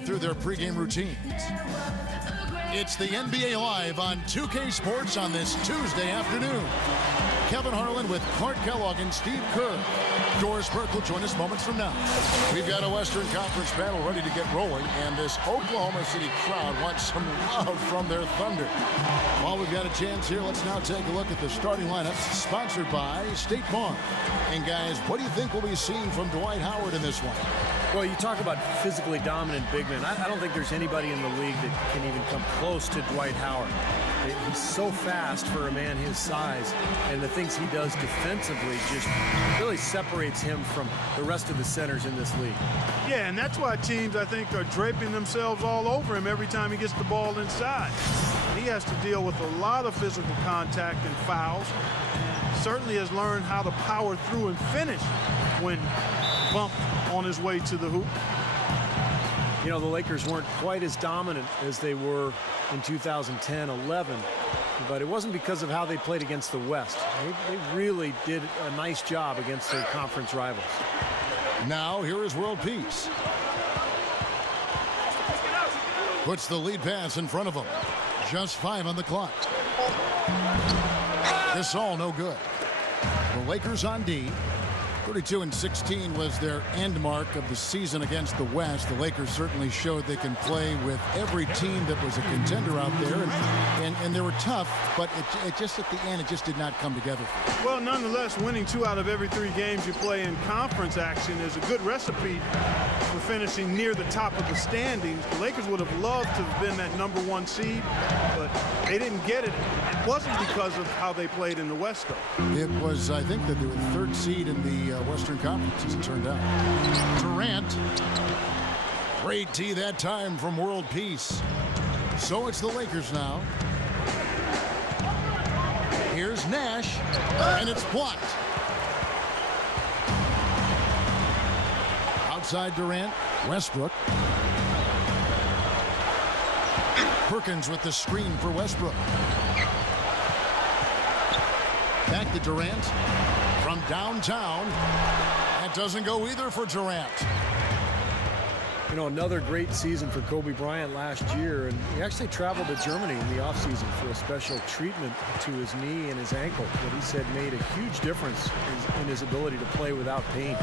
going through their pregame routines. It's the NBA Live on 2K Sports on this Tuesday afternoon. Kevin Harlan with Clark Kellogg and Steve Kerr. Doris Burke will join us moments from now. We've got a Western Conference battle ready to get rolling, and this Oklahoma City crowd wants some love from their Thunder. While we've got a chance here, let's now take a look at the starting lineups sponsored by State Farm. And guys, what do you think we'll be seeing from Dwight Howard in this one? Well, you talk about physically dominant big men. I don't think there's anybody in the league that can even come close to Dwight Howard. He's so fast for a man his size, and the things he does defensively just really separates him from the rest of the centers in this league. Yeah, and that's why teams, I think, are draping themselves all over him every time he gets the ball inside. He has to deal with a lot of physical contact and fouls, and certainly has learned how to power through and finish when bumped on his way to the hoop. You know, the Lakers weren't quite as dominant as they were in 2010-11, but it wasn't because of how they played against the West. They really did a nice job against their conference rivals. Now, here is World Peace. Puts the lead pass in front of him. Just 5 on the clock. This all no good. The Lakers on D. 32-16 was their end mark of the season against the West. The Lakers certainly showed they can play with every team that was a contender out there, and they were tough, but it just at the end, it just did not come together. Well, nonetheless, winning 2 out of every 3 games you play in conference action is a good recipe for finishing near the top of the standings. The Lakers would have loved to have been that #1 seed, but they didn't get it. It wasn't because of how they played in the West, though. It was, I think, that they were the 3rd seed in the Western Conference, as it turned out. Durant. Great tee that time from World Peace. So it's the Lakers now. Here's Nash, and it's blocked. Outside Durant, Westbrook. Perkins with the screen for Westbrook. Back to Durant from downtown. That doesn't go either for Durant. You know, another great season for Kobe Bryant last year, and he actually traveled to Germany in the offseason for a special treatment to his knee and his ankle that he said made a huge difference in his ability to play without pain.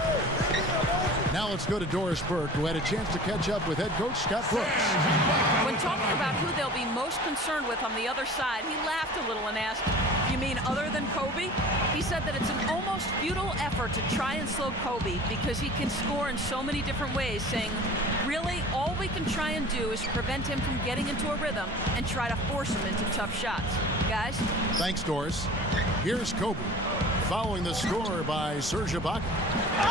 Now let's go to Doris Burke, who had a chance to catch up with head coach Scott Brooks. When talking about who they'll be most concerned with on the other side, he laughed a little and asked, "You mean other than Kobe?" He said that it's an almost futile effort to try and slow Kobe because he can score in so many different ways, saying, really, all we can try and do is prevent him from getting into a rhythm and try to force him into tough shots. Guys? Thanks, Doris. Here's Kobe, following the score by Serge Ibaka.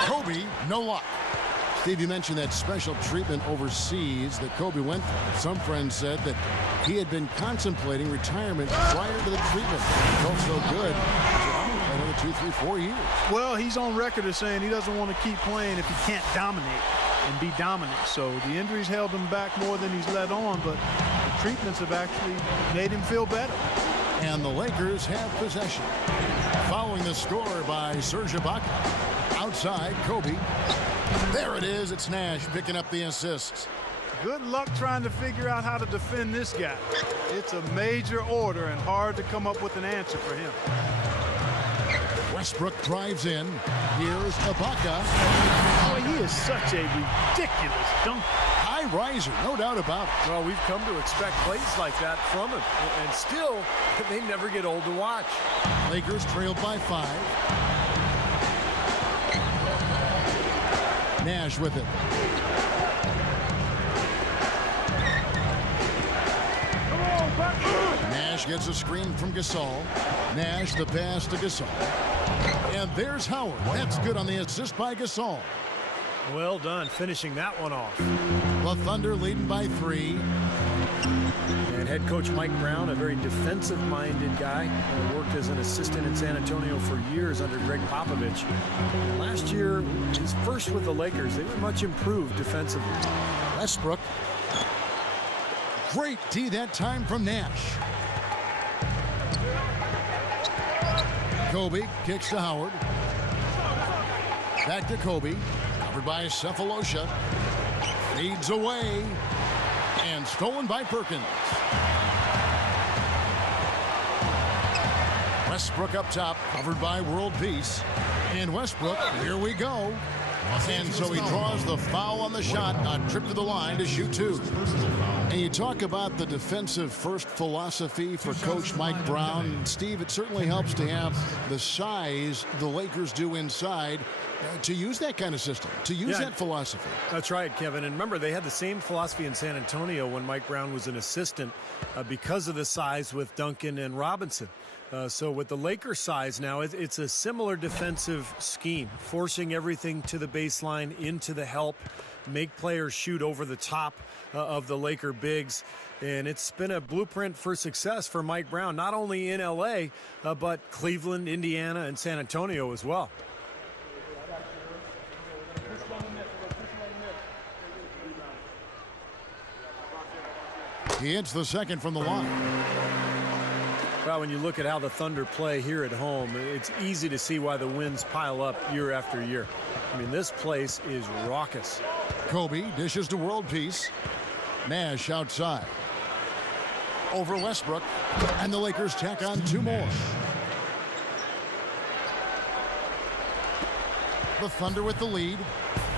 Kobe, no luck. Steve, you mentioned that special treatment overseas that Kobe went through. Some friends said that he had been contemplating retirement prior to the treatment. He felt so good. Another 2, 3, 4 years. Well, he's on record as saying he doesn't want to keep playing if he can't dominate and be dominant. So the injuries held him back more than he's let on, but the treatments have actually made him feel better. And the Lakers have possession. Following the score by Serge Ibaka. Outside, Kobe. There it is. It's Nash picking up the assists. Good luck trying to figure out how to defend this guy. It's a major order and hard to come up with an answer for him. Westbrook drives in. Here's Ibaka. Oh, he is such a ridiculous dunk. High riser, no doubt about it. Well, we've come to expect plays like that from him, and still, they never get old to watch. Lakers trailed by 5. Nash with it. Nash gets a screen from Gasol. Nash the pass to Gasol. And there's Howard. That's good on the assist by Gasol. Well done, finishing that one off. The Thunder leading by 3. And head coach Mike Brown, a very defensive-minded guy, worked as an assistant in San Antonio for years under Greg Popovich. And last year, his first with the Lakers, they were much improved defensively. Westbrook. Great D that time from Nash. Kobe kicks to Howard. Back to Kobe. Covered by Cephalosha. Fades away. And stolen by Perkins. Westbrook up top, covered by World Peace. And Westbrook, here we go. And so he draws the foul on the shot, a trip to the line to shoot two. And you talk about the defensive first philosophy for Coach Mike Brown. Steve, it certainly helps to have the size the Lakers do inside to use that kind of system, to use that philosophy. That's right, Kevin. And remember, they had the same philosophy in San Antonio when Mike Brown was an assistant because of the size with Duncan and Robinson. So with the Lakers size now, it's a similar defensive scheme, forcing everything to the baseline, into the help, make players shoot over the top of the Laker bigs. And it's been a blueprint for success for Mike Brown, not only in L.A., but Cleveland, Indiana, and San Antonio as well. He hits the second from the line. Well, when you look at how the Thunder play here at home, it's easy to see why the wins pile up year after year. I mean, this place is raucous. Kobe dishes to World Peace. Nash outside. Over Westbrook. And the Lakers tack on two more. The Thunder with the lead.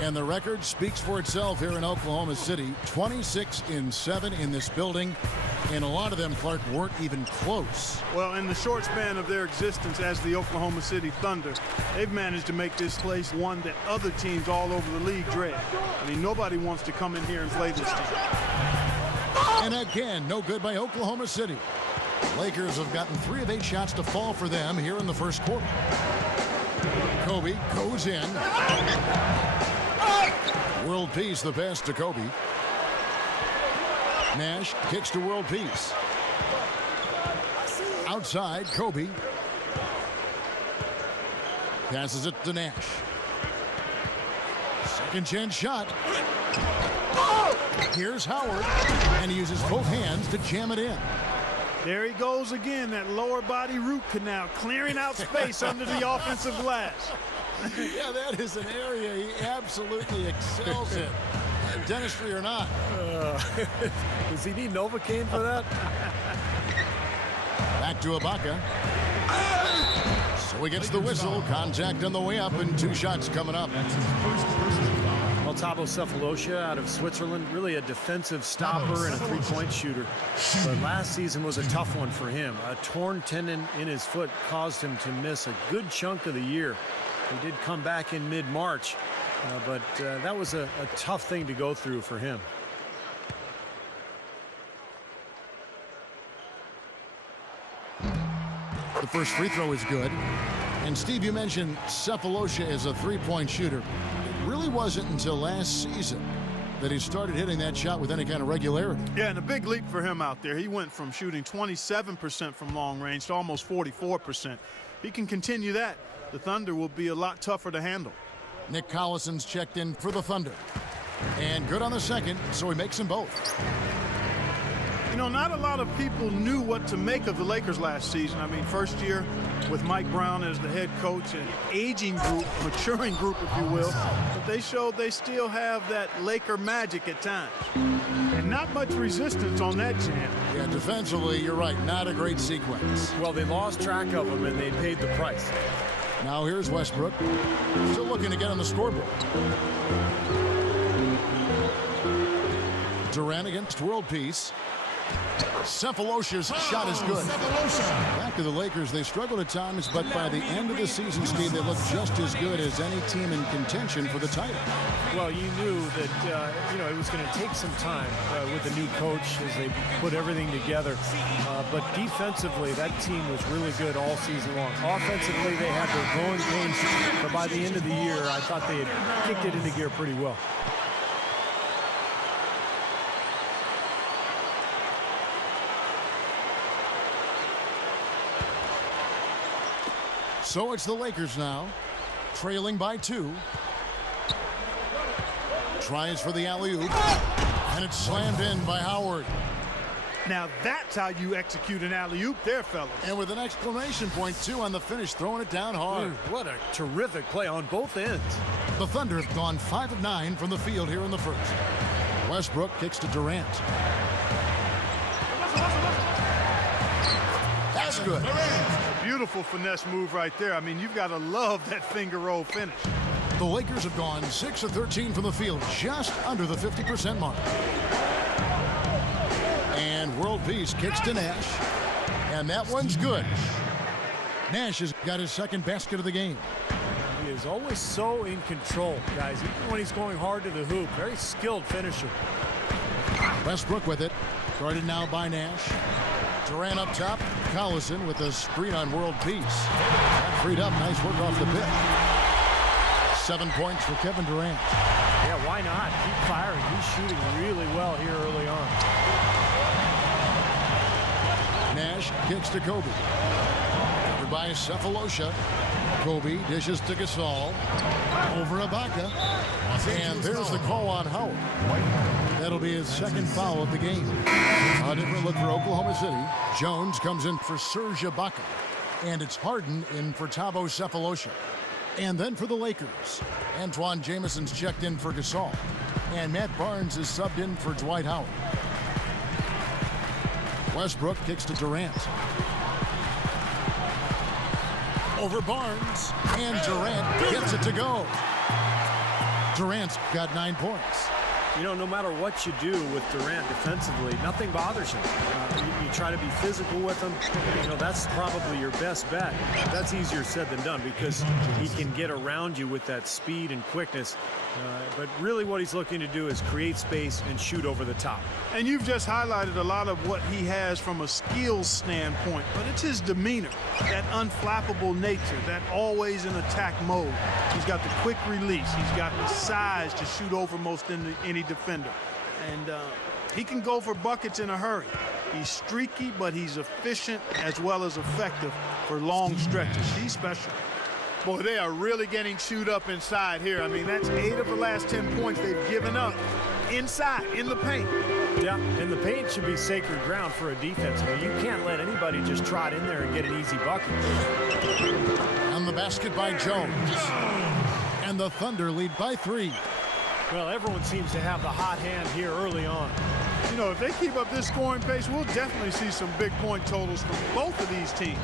And the record speaks for itself here in Oklahoma City. 26-7 in this building. And a lot of them, Clark, weren't even close. Well, in the short span of their existence as the Oklahoma City Thunder, they've managed to make this place one that other teams all over the league dread. I mean, nobody wants to come in here and play this team. And again, no good by Oklahoma City. Lakers have gotten 3 of 8 shots to fall for them here in the first quarter. Kobe goes in. World Peace, the pass to Kobe. Nash kicks to World Peace. Outside, Kobe. Passes it to Nash. Second chance shot. Here's Howard, and he uses both hands to jam it in. There he goes again, that lower body root canal, clearing out space under the offensive glass. Yeah, that is an area he absolutely excels in. Dentistry or not. Does he need Novocaine for that? Back to Ibaka. So he gets the whistle. Contact on the way up, and 2 shots coming up. Well, Thabo Sefolosha out of Switzerland, really a defensive stopper and a three-point shooter. But last season was a tough one for him. A torn tendon in his foot caused him to miss a good chunk of the year. He did come back in mid-March, but that was a tough thing to go through for him. The first free throw is good. And Steve, you mentioned Sefolosha as a three-point shooter. It really wasn't until last season that he started hitting that shot with any kind of regularity. Yeah, and a big leap for him out there. He went from shooting 27% from long range to almost 44%. If he can continue that, the Thunder will be a lot tougher to handle. Nick Collison's checked in for the Thunder. And good on the second, so he makes them both. You know, not a lot of people knew what to make of the Lakers last season. I mean, first year with Mike Brown as the head coach, an aging group, maturing group, if you will. But they showed they still have that Laker magic at times. And not much resistance on that jam. Yeah, defensively, you're right, not a great sequence. Well, they lost track of him, and they paid the price. Now here's Westbrook, still looking to get on the scoreboard. Durant against World Peace. Sefolosha's shot is good. Back to the Lakers, they struggled at times, but by the end of the season, Steve, they look just as good as any team in contention for the title. Well, you knew that, it was going to take some time with the new coach as they put everything together. But defensively, that team was really good all season long. Offensively, they had their growing pains, but by the end of the year, I thought they had kicked it into gear pretty well. So it's the Lakers now, trailing by 2. Tries for the alley-oop, and it's slammed in by Howard. Now that's how you execute an alley-oop there, fellas. And with an exclamation point, too, on the finish, throwing it down hard. What a terrific play on both ends. The Thunder have gone 5 of 9 from the field here in the first. Westbrook kicks to Durant. That's good. A beautiful finesse move right there. I mean, you've got to love that finger roll finish. The Lakers have gone 6 of 13 from the field, just under the 50% mark. And World Peace kicks to Nash. And that one's good. Nash has got his second basket of the game. He is always so in control, guys, even when he's going hard to the hoop. Very skilled finisher. Westbrook with it. Guarded now by Nash. Durant up top. Collison with a screen on World Peace. That freed up. Nice work off the pick. 7 points for Kevin Durant. Yeah, why not? Keep firing. He's shooting really well here early on. Nash kicks to Kobe. Covered by Cephalosha. Kobe dishes to Gasol. Over Ibaka. And there's the call on Howard. That'll be his second foul of the game. A different look for Oklahoma City. Jones comes in for Serge Ibaka. And it's Harden in for Thabo Cephalosha. And then for the Lakers, Antoine Jameson's checked in for Gasol. And Matt Barnes is subbed in for Dwight Howard. Westbrook kicks to Durant. Over Barnes. And Durant gets it to go. Durant's got 9 points. You know, no matter what you do with Durant defensively, nothing bothers him. You try to be physical with him. You know, that's probably your best bet. That's easier said than done because he can get around you with that speed and quickness. But really what he's looking to do is create space and shoot over the top. And you've just highlighted a lot of what he has from a skills standpoint, but it's his demeanor, that unflappable nature, that always in attack mode. He's got the quick release. He's got the size to shoot over most any defender. And he can go for buckets in a hurry. He's streaky, but he's efficient as well as effective for long stretches. He's special. Boy, they are really getting chewed up inside here. I mean, that's 8 of the last 10 points they've given up inside, in the paint. Yeah, and the paint should be sacred ground for a defense. I mean, you can't let anybody just trot in there and get an easy bucket. On the basket by Jones. And the Thunder lead by 3. Well, everyone seems to have the hot hand here early on. You know, if they keep up this scoring pace, we'll definitely see some big point totals from both of these teams.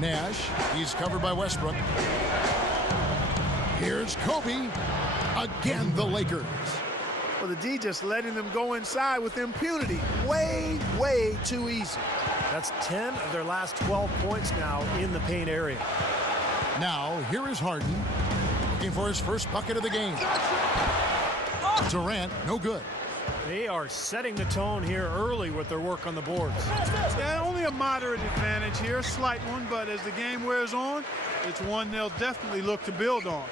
Nash, he's covered by Westbrook. Here's Kobe. Again, the Lakers. Well, the D just letting them go inside with impunity. Way, way too easy. That's 10 of their last 12 points now in the paint area. Now, here is Harden. Looking for his first bucket of the game. Durant, no good. They are setting the tone here early with their work on the boards. Yeah, only a moderate advantage here, a slight one, but as the game wears on, it's one they'll definitely look to build on.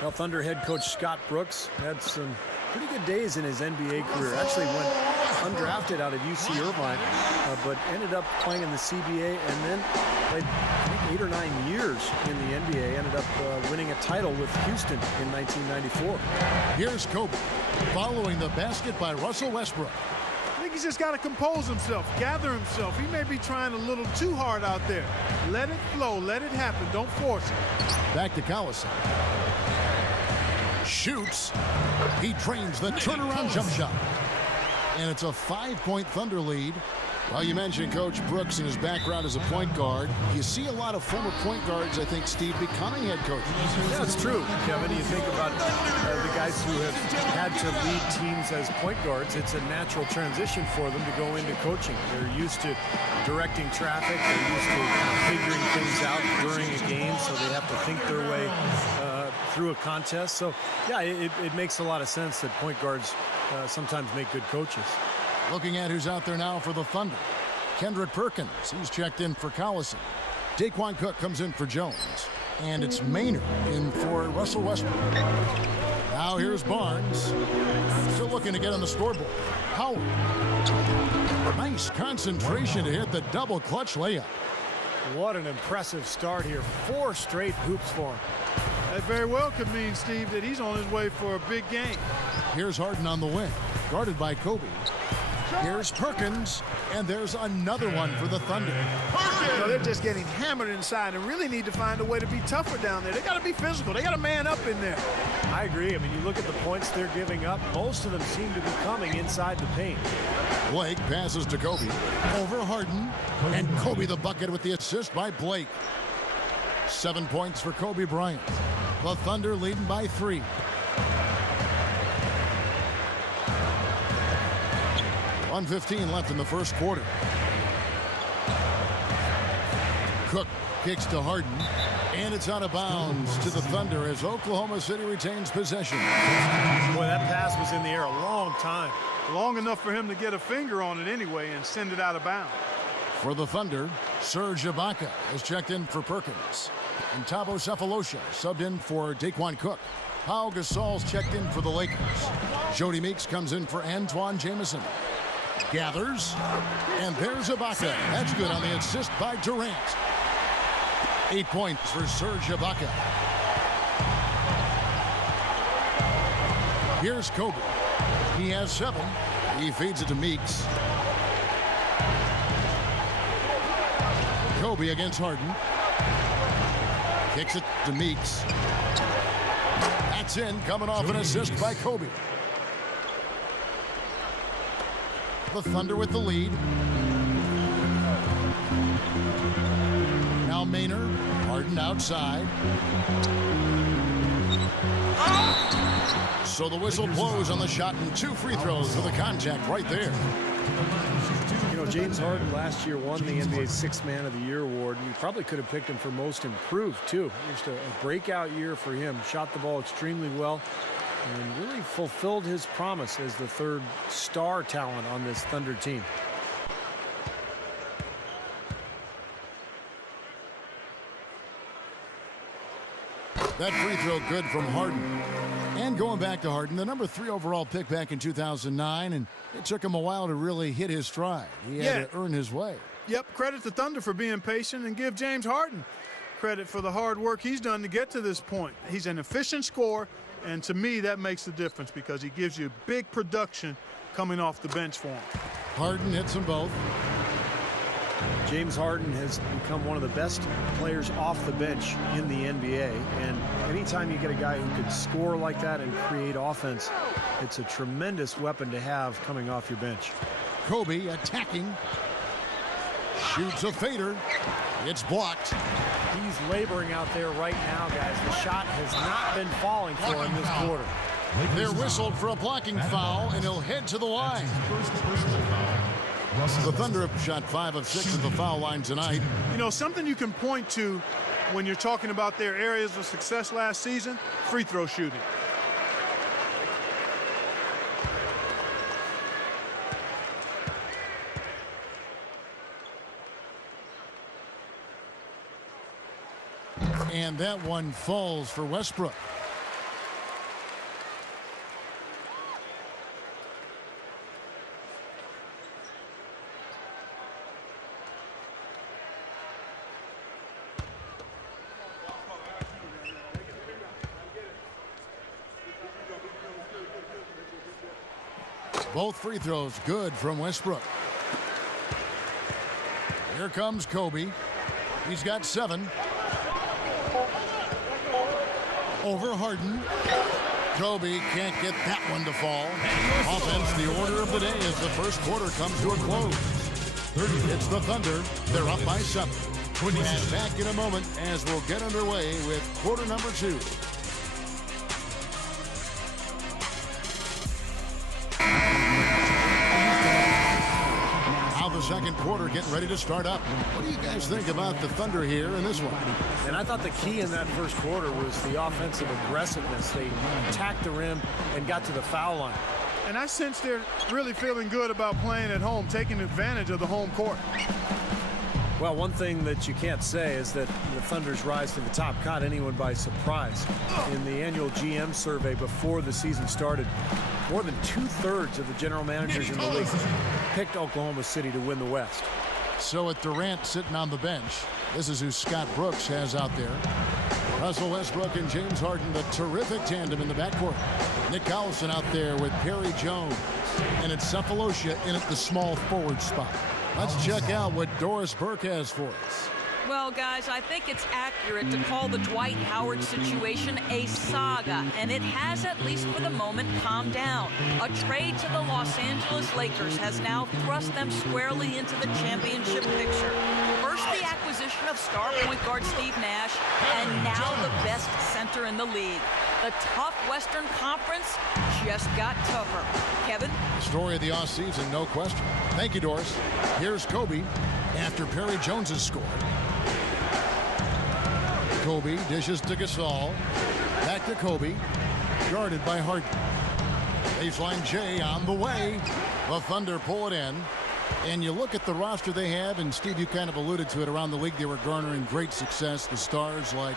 Well, Thunder head coach Scott Brooks had some pretty good days in his NBA career. Actually went undrafted out of UC Irvine, but ended up playing in the CBA and then played, I think, 8 or 9 years in the NBA. Ended up winning a title with Houston in 1994. Here's Kobe, following the basket by Russell Westbrook. I think he's just got to compose himself, gather himself. He may be trying a little too hard out there. Let it flow, let it happen, don't force it. Back to Collison. Shoots. He trains the turnaround jump shot. And it's a 5-point Thunder lead. Well, you mentioned Coach Brooks and his background as a point guard. You see a lot of former point guards, I think, Steve, becoming head coaches. Yeah, it's true, Kevin. You think about the guys who have had to lead teams as point guards. It's a natural transition for them to go into coaching. They're used to directing traffic. They're used to figuring things out during a game, so they have to think their way through a contest. So, yeah, it makes a lot of sense that point guards sometimes make good coaches. Looking at who's out there now for the Thunder. Kendrick Perkins, he's checked in for Collison. Daquan Cook comes in for Jones. And it's Maynard in for Russell Westbrook. Now here's Barnes. Still looking to get on the scoreboard. Howard. Nice concentration to hit the double clutch layup. What an impressive start here. 4 straight hoops for him. That very well could mean, Steve, that he's on his way for a big game. Here's Harden on the wing, guarded by Kobe. Here's Perkins, and there's another one for the Thunder. You know, they're just getting hammered inside and really need to find a way to be tougher down there. They got to be physical. They got to man up in there. I agree. I mean, you look at the points they're giving up, most of them seem to be coming inside the paint. Blake passes to Kobe. Over Harden, and Kobe the bucket with the assist by Blake. 7 points for Kobe Bryant. The Thunder leading by 3. .115 left in the first quarter. Cook kicks to Harden, and it's out of bounds to the Thunder as Oklahoma City retains possession. Boy, that pass was in the air a long time. Long enough for him to get a finger on it anyway and send it out of bounds. For the Thunder, Serge Ibaka is checked in for Perkins. And Thabo Sefolosha subbed in for Daquan Cook. Pau Gasol's checked in for the Lakers. Jody Meeks comes in for Antoine Jamison. Gathers, and there's Ibaka. That's good on the assist by Durant. 8 points for Serge Ibaka. Here's Kobe. He has 7. He feeds it to Meeks. Kobe against Harden. Kicks it to Meeks. That's in, coming off an assist by Kobe. The Thunder with the lead. Now Maynard, Harden outside. So the whistle blows on the shot and 2 free throws for the contact right there. You know, James Harden last year won the NBA's 6th Man of the Year award. You probably could have picked him for most improved, too. Just a breakout year for him. Shot the ball extremely well and really fulfilled his promise as the 3rd star talent on this Thunder team. That free throw good from Harden. And going back to Harden, the number 3 overall pick back in 2009, and it took him a while to really hit his stride. He had to earn his way. Yep, credit the Thunder for being patient, and give James Harden credit for the hard work he's done to get to this point. He's an efficient scorer, and to me that makes the difference because he gives you big production coming off the bench for him. Harden hits them both. James Harden has become one of the best players off the bench in the NBA, and anytime you get a guy who can score like that and create offense, it's a tremendous weapon to have coming off your bench. Kobe attacking. Shoots a fader. It's blocked. He's laboring out there right now, guys. The shot has not been falling for him this quarter. They're whistled for a blocking foul, and he'll head to the line. The Thunder have shot 5 of 6 at the foul line tonight. You know, something you can point to when you're talking about their areas of success last season, free throw shooting. And that one falls for Westbrook. Both free throws good from Westbrook. Here comes Kobe. He's got 7. Over Harden. Kobe can't get that one to fall. Offense, the order of the day as the first quarter comes to a close. It's the Thunder. They're up by 7. And back in a moment as we'll get underway with quarter number 2. The second quarter getting ready to start up. What do you guys think about the Thunder here in this one? And I thought the key in that first quarter was the offensive aggressiveness. They attacked the rim and got to the foul line. And I sense they're really feeling good about playing at home, taking advantage of the home court. Well, one thing that you can't say is that the Thunder's rise to the top caught anyone by surprise. In the annual GM survey before the season started, more than 2/3 of the general managers in the league picked Oklahoma City to win the West. So with Durant sitting on the bench, this is who Scott Brooks has out there. Russell Westbrook and James Harden, the terrific tandem in the backcourt. Nick Collison out there with Perry Jones. And it's Sefolosha in at the small forward spot. Let's check out what Doris Burke has for us. Well, guys, I think it's accurate to call the Dwight Howard situation a saga, and it has, at least for the moment, calmed down. A trade to the Los Angeles Lakers has now thrust them squarely into the championship picture. First, the acquisition of star point guard Steve Nash, and now the best center in the league. The tough Western Conference just got tougher. Kevin? The story of the offseason, no question. Thank you, Doris. Here's Kobe after Perry Jones has scored. Kobe dishes to Gasol. Back to Kobe. Guarded by Harden. Baseline J on the way. The Thunder pull it in. And you look at the roster they have, and Steve, you kind of alluded to it, around the league. They were garnering great success. The stars like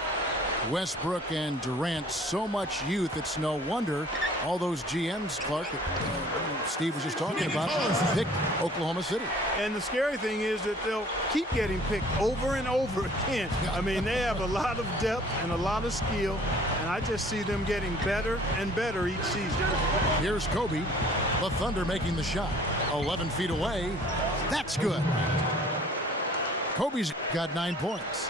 Westbrook and Durant, so much youth, it's no wonder all those GMs, Clark, Steve was just talking about, picked Oklahoma City. And the scary thing is that they'll keep getting picked over and over again. I mean, they have a lot of depth and a lot of skill, and I just see them getting better and better each season. Here's Kobe, the Thunder making the shot. 11 feet away. That's good. Kobe's got 9 points.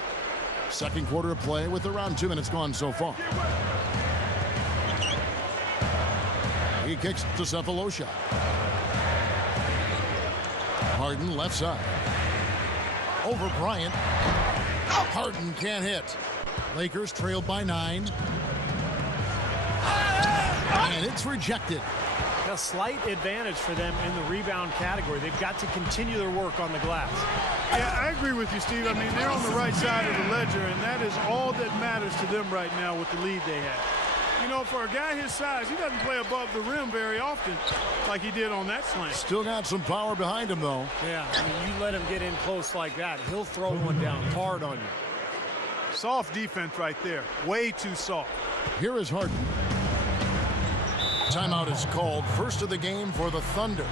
Second quarter of play with around 2 minutes gone so far. He kicks to Sefolosha. Harden left side. Over Bryant. Harden can't hit. Lakers trailed by 9. And it's rejected. A slight advantage for them in the rebound category. They've got to continue their work on the glass. Yeah, I agree with you, Steve. I mean, they're on the right side of the ledger, and that is all that matters to them right now with the lead they have. You know, for a guy his size, he doesn't play above the rim very often like he did on that slant. Still got some power behind him, though. Yeah, I mean, you let him get in close like that, he'll throw one down hard on you. Soft defense right there. Way too soft. Here is Harden. Timeout is called. First of the game for the Thunder.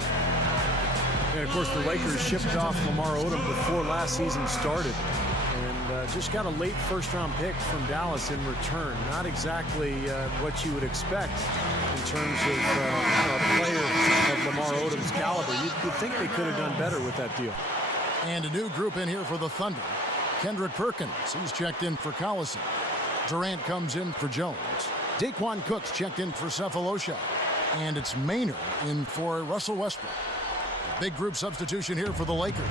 And, of course, the Lakers shipped off Lamar Odom before last season started. And just got a late first-round pick from Dallas in return. Not exactly what you would expect in terms of a player of Lamar Odom's caliber. You'd think they could have done better with that deal. And a new group in here for the Thunder. Kendrick Perkins, he's checked in for Collison. Durant comes in for Jones. Daquan Cook's checked in for Sefolosha. And it's Maynard in for Russell Westbrook. Big group substitution here for the Lakers.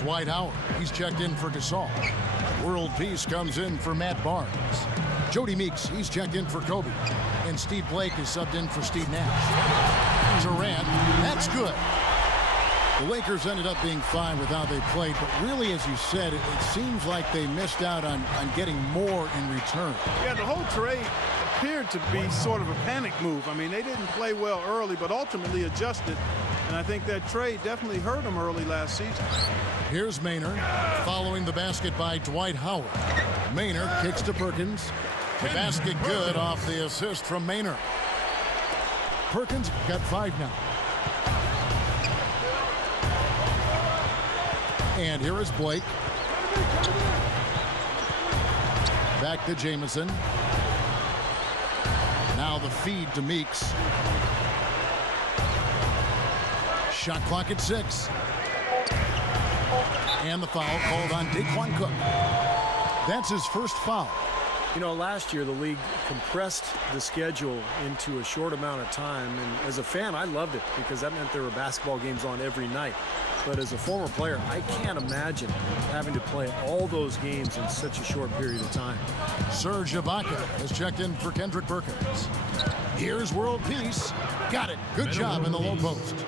Dwight Howard, he's checked in for Gasol. World Peace comes in for Matt Barnes. Jody Meeks, he's checked in for Kobe. And Steve Blake is subbed in for Steve Nash. Durant, that's good. The Lakers ended up being fine with how they played, but really, as you said, it seems like they missed out on getting more in return. Yeah, the whole trade appeared to be sort of a panic move. I mean, they didn't play well early, but ultimately adjusted. And I think that trade definitely hurt them early last season. Here's Maynard following the basket by Dwight Howard. Maynard kicks to Perkins. The basket good off the assist from Maynard. Perkins got 5 now. And here is Blake. Back to Jamison. Now the feed to Meeks. Shot clock at 6. And the foul called on Daquan Cook. That's his first foul. You know, last year the league compressed the schedule into a short amount of time. And as a fan, I loved it because that meant there were basketball games on every night. But as a former player, I can't imagine having to play all those games in such a short period of time. Serge Ibaka has checked in for Kendrick Perkins. Here's World Peace. Got it. Good job in the low post.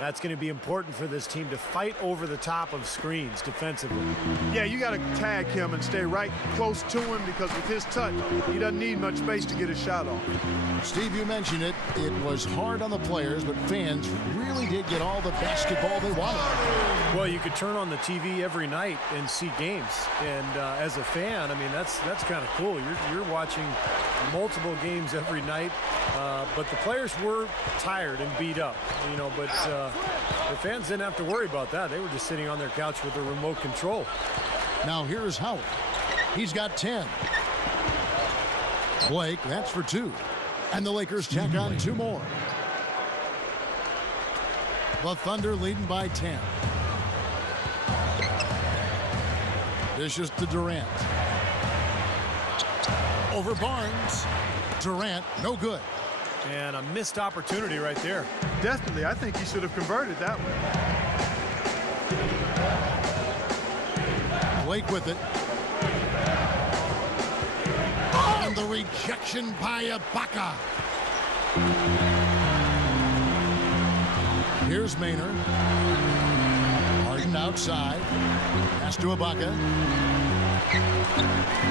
That's going to be important for this team to fight over the top of screens defensively. Yeah, you got to tag him and stay right close to him because with his touch, he doesn't need much space to get his shot off. Steve, you mentioned it. It was hard on the players, but fans really did get all the basketball they wanted. Well, you could turn on the TV every night and see games. And as a fan, I mean, that's kind of cool. You're watching multiple games every night. But the players were tired and beat up, you know, but the fans didn't have to worry about that. They were just sitting on their couch with the remote control. Now here's Howard. He's got 10. Blake, that's for 2. And the Lakers tack on 2 more. The Thunder leading by 10. Dishes to Durant. Over Barnes. Durant, no good. And a missed opportunity right there. Definitely, I think he should have converted that one. Blake with it. And the rejection by Ibaka. Here's Maynard. Harden outside. Pass to Ibaka.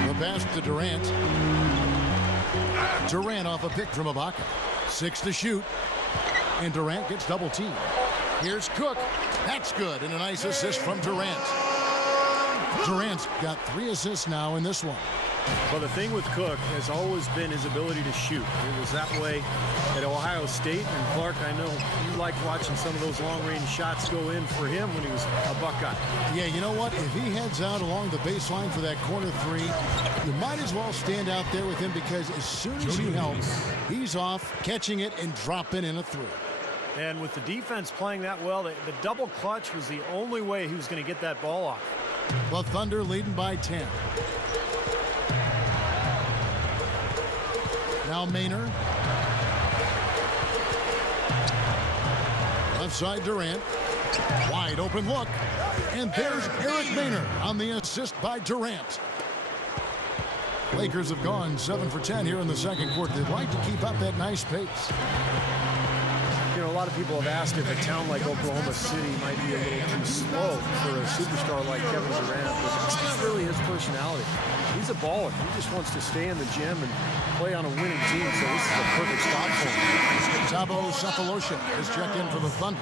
The pass to Durant. Durant off a pick from Ibaka. 6 to shoot. And Durant gets double teamed. Here's Cook. That's good. And a nice assist from Durant. Durant's got 3 assists now in this one. Well, the thing with Cook has always been his ability to shoot. It was that way at Ohio State. And Clark, I know you liked watching some of those long-range shots go in for him when he was a Buckeye. Yeah, you know what? If he heads out along the baseline for that corner 3, you might as well stand out there with him, because as soon as he helps, he's off, catching it and dropping in a 3. And with the defense playing that well, the double clutch was the only way he was going to get that ball off. The Thunder leading by 10. Now Maynard. Left side Durant. Wide open look. And there's Eric Maynard on the assist by Durant. Lakers have gone 7 for 10 here in the second quarter. They'd like to keep up that nice pace. You know, a lot of people have asked if a town like Oklahoma City might be a little too slow for a superstar like Kevin Durant, but it's not really his personality. He's a baller. He just wants to stay in the gym and play on a winning team, so this is a perfect stop for him. Thabo Sefolosha is checked in for the Thunder.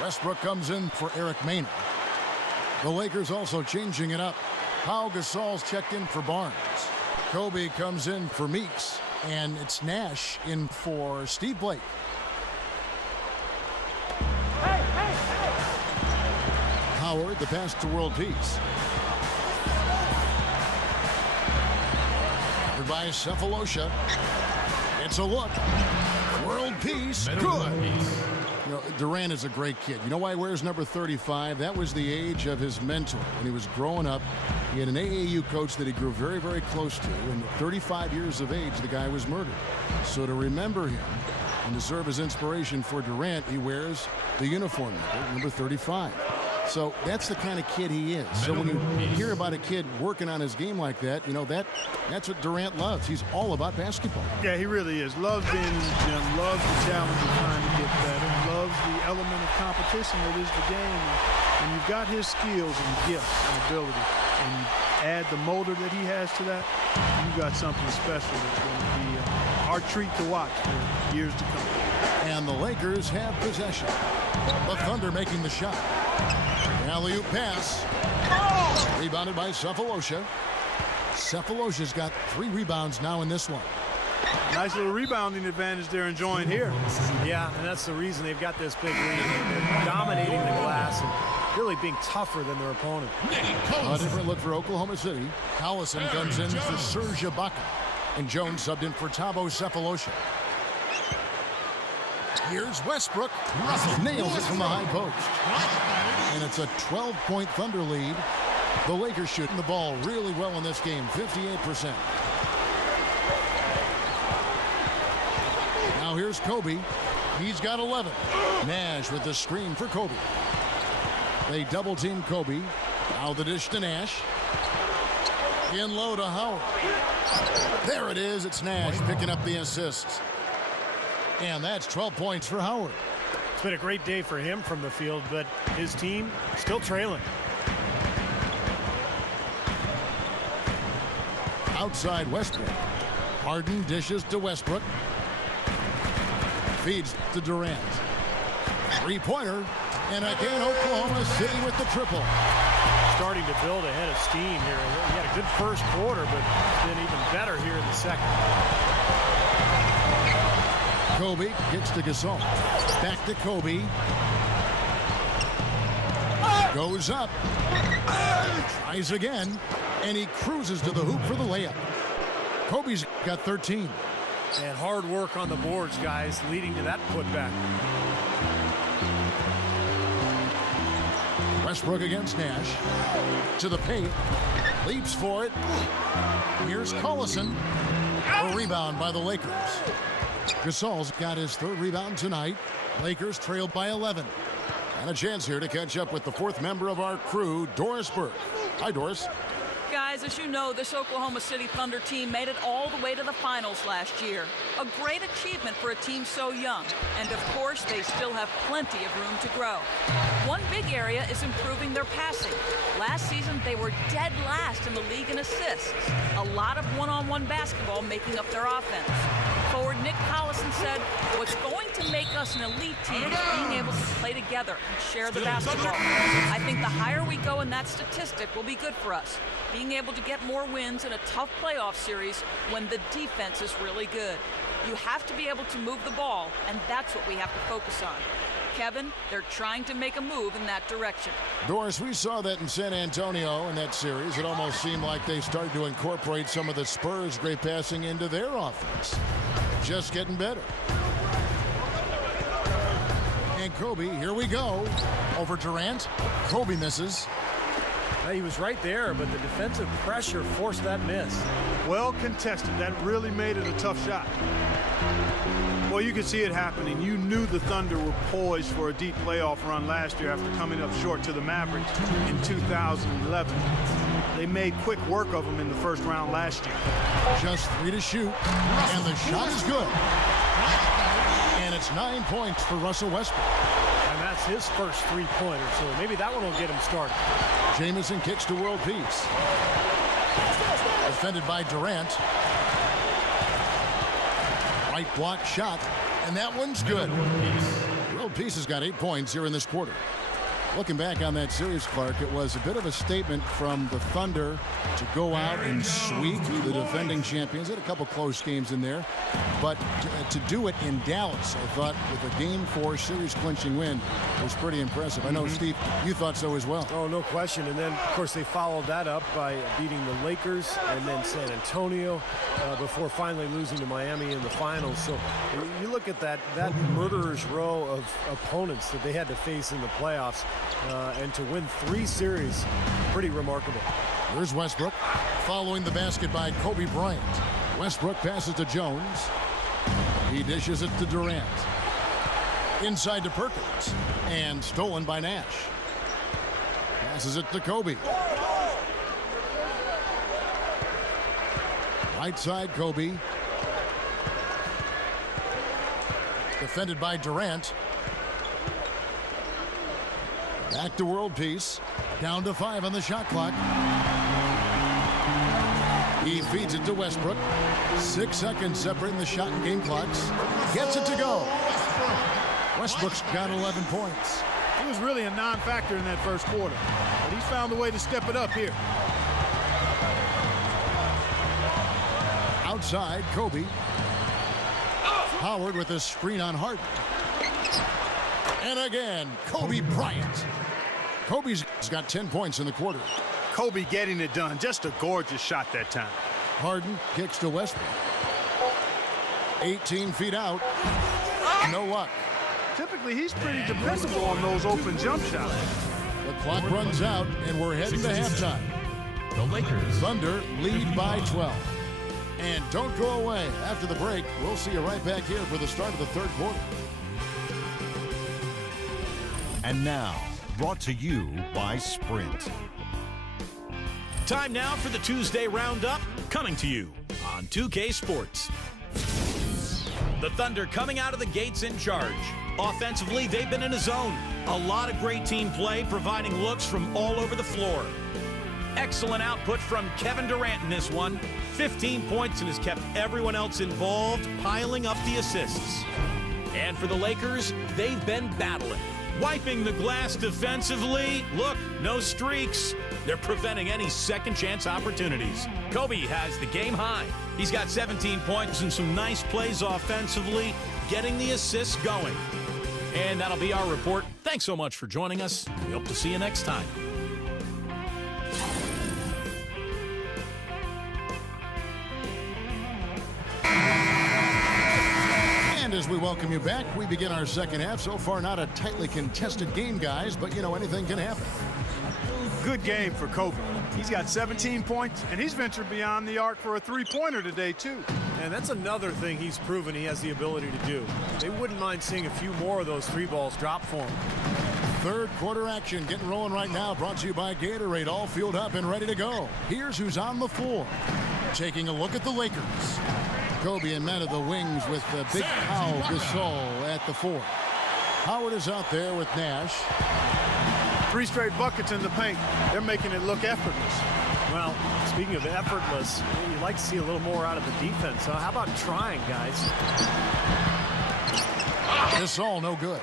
Westbrook comes in for Eric Maynard. The Lakers also changing it up. Pau Gasol's checked in for Barnes. Kobe comes in for Meeks. And it's Nash in for Steve Blake. Howard, the pass to World Peace. Covered by Sefolosha. It's a look. World Peace, good. You know, Durant is a great kid. You know why he wears number 35? That was the age of his mentor. When he was growing up, he had an AAU coach that he grew very, very close to. And at 35 years of age, the guy was murdered. So to remember him and to serve as inspiration for Durant, he wears the uniform number 35. So that's the kind of kid he is. So when you hear about a kid working on his game like that, you know, that's what Durant loves. He's all about basketball. Yeah, he really is. Loves being in the gym, loves the challenge of trying to get better, loves the element of competition that is the game. And you've got his skills and gifts and ability, and you add the motor that he has to that, you've got something special that's going to be our treat to watch for years to come. And the Lakers have possession. The Thunder making the shot. Alley-oop pass. Rebounded by Sefolosha. Sefolosha's got 3 rebounds now in this one. Nice little rebounding advantage they're enjoying here. Yeah, and that's the reason they've got this big lead. They're dominating the glass and really being tougher than their opponent. A different look for Oklahoma City. Collison comes in for Serge Ibaka. And Jones subbed in for Thabo Sefolosha. Here's Westbrook. Nails it from the high post. And it's a 12-point Thunder lead. The Lakers shooting the ball really well in this game, 58%. Now here's Kobe. He's got 11. Nash with the screen for Kobe. They double-team Kobe. Now the dish to Nash. In low to Howard. There it is. It's Nash picking up the assist. And that's 12 points for Howard. It's been a great day for him from the field, but his team still trailing. Outside Westbrook. Harden dishes to Westbrook. Feeds to Durant. Three-pointer. And again, Oklahoma City with the triple. Starting to build a head of steam here. He had a good first quarter, but it's been even better here in the second. Kobe gets to Gasol. Back to Kobe. Goes up. Tries again. And he cruises to the hoop for the layup. Kobe's got 13. And hard work on the boards, guys, leading to that putback. Westbrook against Nash. To the paint. Leaps for it. Here's Collison. A rebound by the Lakers. Gasol's got his 3rd rebound tonight. Lakers trailed by 11. And a chance here to catch up with the 4th member of our crew, Doris Burke. Hi, Doris. Guys, as you know, this Oklahoma City Thunder team made it all the way to the finals last year. A great achievement for a team so young. And of course, they still have plenty of room to grow. One big area is improving their passing. Last season, they were dead last in the league in assists. A lot of one-on-one basketball making up their offense. Forward Nick Collison said, "What's going to make us an elite team is being able to play together and share the basketball. I think the higher we go in that statistic will be good for us. Being able to get more wins in a tough playoff series when the defense is really good. You have to be able to move the ball, and that's what we have to focus on." Kevin, they're trying to make a move in that direction. Doris, we saw that in San Antonio in that series. It almost seemed like they started to incorporate some of the Spurs' great passing into their offense. Just getting better. And Kobe, here we go. Over Durant. Kobe misses. He was right there, but the defensive pressure forced that miss. Well contested. That really made it a tough shot. Well, you could see it happening. You knew the Thunder were poised for a deep playoff run last year after coming up short to the Mavericks in 2011. They made quick work of them in the first round last year. Just 3 to shoot, and the shot is good. And it's 9 points for Russell Westbrook. And that's his first 3-pointer, so maybe that one will get him started. Jamison kicks to world peace. Defended by Durant. Right block shot, and that one's good. World Peace has got 8 points here in this quarter. Looking back on that series, Clark, it was a bit of a statement from the Thunder to go out and sweep the defending champions. They had a couple close games in there, but to do it in Dallas, I thought, with a Game 4 series clinching win was pretty impressive. I know, Steve, you thought so as well. Oh, no question. And then, of course, they followed that up by beating the Lakers and then San Antonio before finally losing to Miami in the finals. So you look at that murderer's row of opponents that they had to face in the playoffs. And to win 3 series, pretty remarkable. Here's Westbrook, following the basket by Kobe Bryant. Westbrook passes to Jones. He dishes it to Durant. Inside to Perkins, and stolen by Nash. Passes it to Kobe. Right side, Kobe. Defended by Durant. Back to world peace. Down to 5 on the shot clock. He feeds it to Westbrook. 6 seconds separating the shot and game clocks. Gets it to go. Westbrook's got 11 points. He was really a non-factor in that first quarter, but he found a way to step it up here. Outside, Kobe. Howard with a screen on Harden. And again, Kobe Bryant. Kobe's got 10 points in the quarter. Kobe getting it done. Just a gorgeous shot that time. Harden kicks to Westbrook. 18 feet out. No luck. Typically, he's pretty dependable on those open jump shots. The clock runs out, and we're heading to halftime. The Lakers. Thunder lead by 12. And don't go away. After the break, we'll see you right back here for the start of the third quarter. And now, brought to you by Sprint. Time now for the Tuesday Roundup, coming to you on 2K Sports. The Thunder coming out of the gates in charge. Offensively, they've been in a zone. A lot of great team play, providing looks from all over the floor. Excellent output from Kevin Durant in this one. 15 points and has kept everyone else involved, piling up the assists. And for the Lakers, they've been battling. Wiping the glass defensively. Look, no streaks. They're preventing any second chance opportunities. Kobe has the game high. He's got 17 points and some nice plays offensively, getting the assists going. And that'll be our report. Thanks so much for joining us. We hope to see you next time. we welcome you back. We begin our second half. So far, not a tightly contested game, guys, but, you know, anything can happen. Good game for Kobe. He's got 17 points, and he's ventured beyond the arc for a three-pointer today, too. And that's another thing he's proven he has the ability to do. They wouldn't mind seeing a few more of those three balls drop for him. Third quarter action getting rolling right now. Brought to you by Gatorade. All fueled up and ready to go. Here's who's on the floor. Taking a look at the Lakers. Kobe and men of the wings with the big Pau Gasol at the 4. Howard is out there with Nash. 3 straight buckets in the paint. They're making it look effortless. Well, speaking of effortless, you'd like to see a little more out of the defense. How about trying, guys? Gasol no good.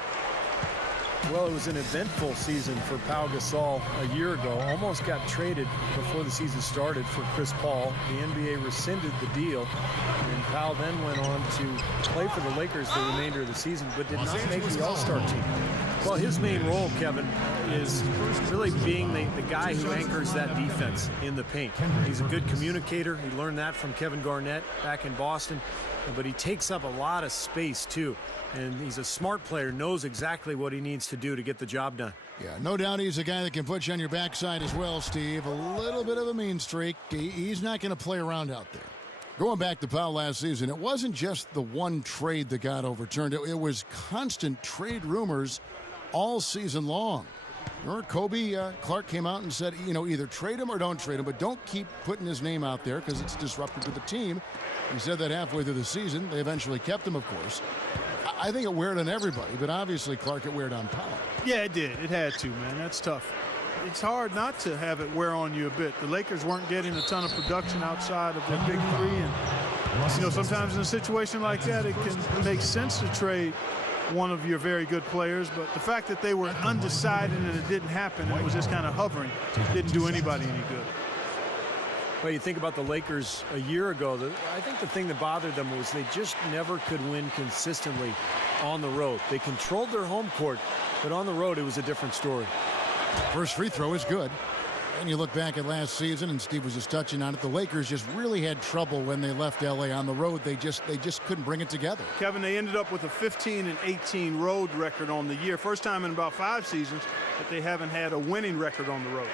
Well, it was an eventful season for Pau Gasol a year ago. Almost got traded before the season started for Chris Paul. The NBA rescinded the deal, and Pau then went on to play for the Lakers the remainder of the season, but did not make the All-Star team. Well, his main role, Kevin, is really being the guy who anchors that defense in the paint. He's a good communicator. He learned that from Kevin Garnett back in Boston. But he takes up a lot of space, too. And he's a smart player, knows exactly what he needs to do to get the job done. Yeah, no doubt he's a guy that can put you on your backside as well, Steve. A little bit of a mean streak. He's not going to play around out there. Going back to Pau last season, it wasn't just the one trade that got overturned. It was constant trade rumors all season long. Remember, Kobe Clark came out and said, you know, either trade him or don't trade him, but don't keep putting his name out there because it's disruptive to the team. He said that halfway through the season. They eventually kept him, of course. I think it weared on everybody, but obviously Clark, it weared on Pau. Yeah, it did. It had to, man. That's tough. It's hard not to have it wear on you a bit. The Lakers weren't getting a ton of production outside of their big three. And, you know, sometimes in a situation like that, it can make sense to trade one of your very good players, but the fact that they were undecided and it didn't happen, it was just kind of hovering, didn't do anybody any good. Well, you think about the Lakers a year ago, I think the thing that bothered them was they just never could win consistently on the road. They controlled their home court, but on the road it was a different story. First free throw is good. And you look back at last season, and Steve was just touching on it, the Lakers just really had trouble when they left L.A. on the road. They just couldn't bring it together. Kevin, they ended up with a 15-18 road record on the year. First time in about 5 seasons that they haven't had a winning record on the road.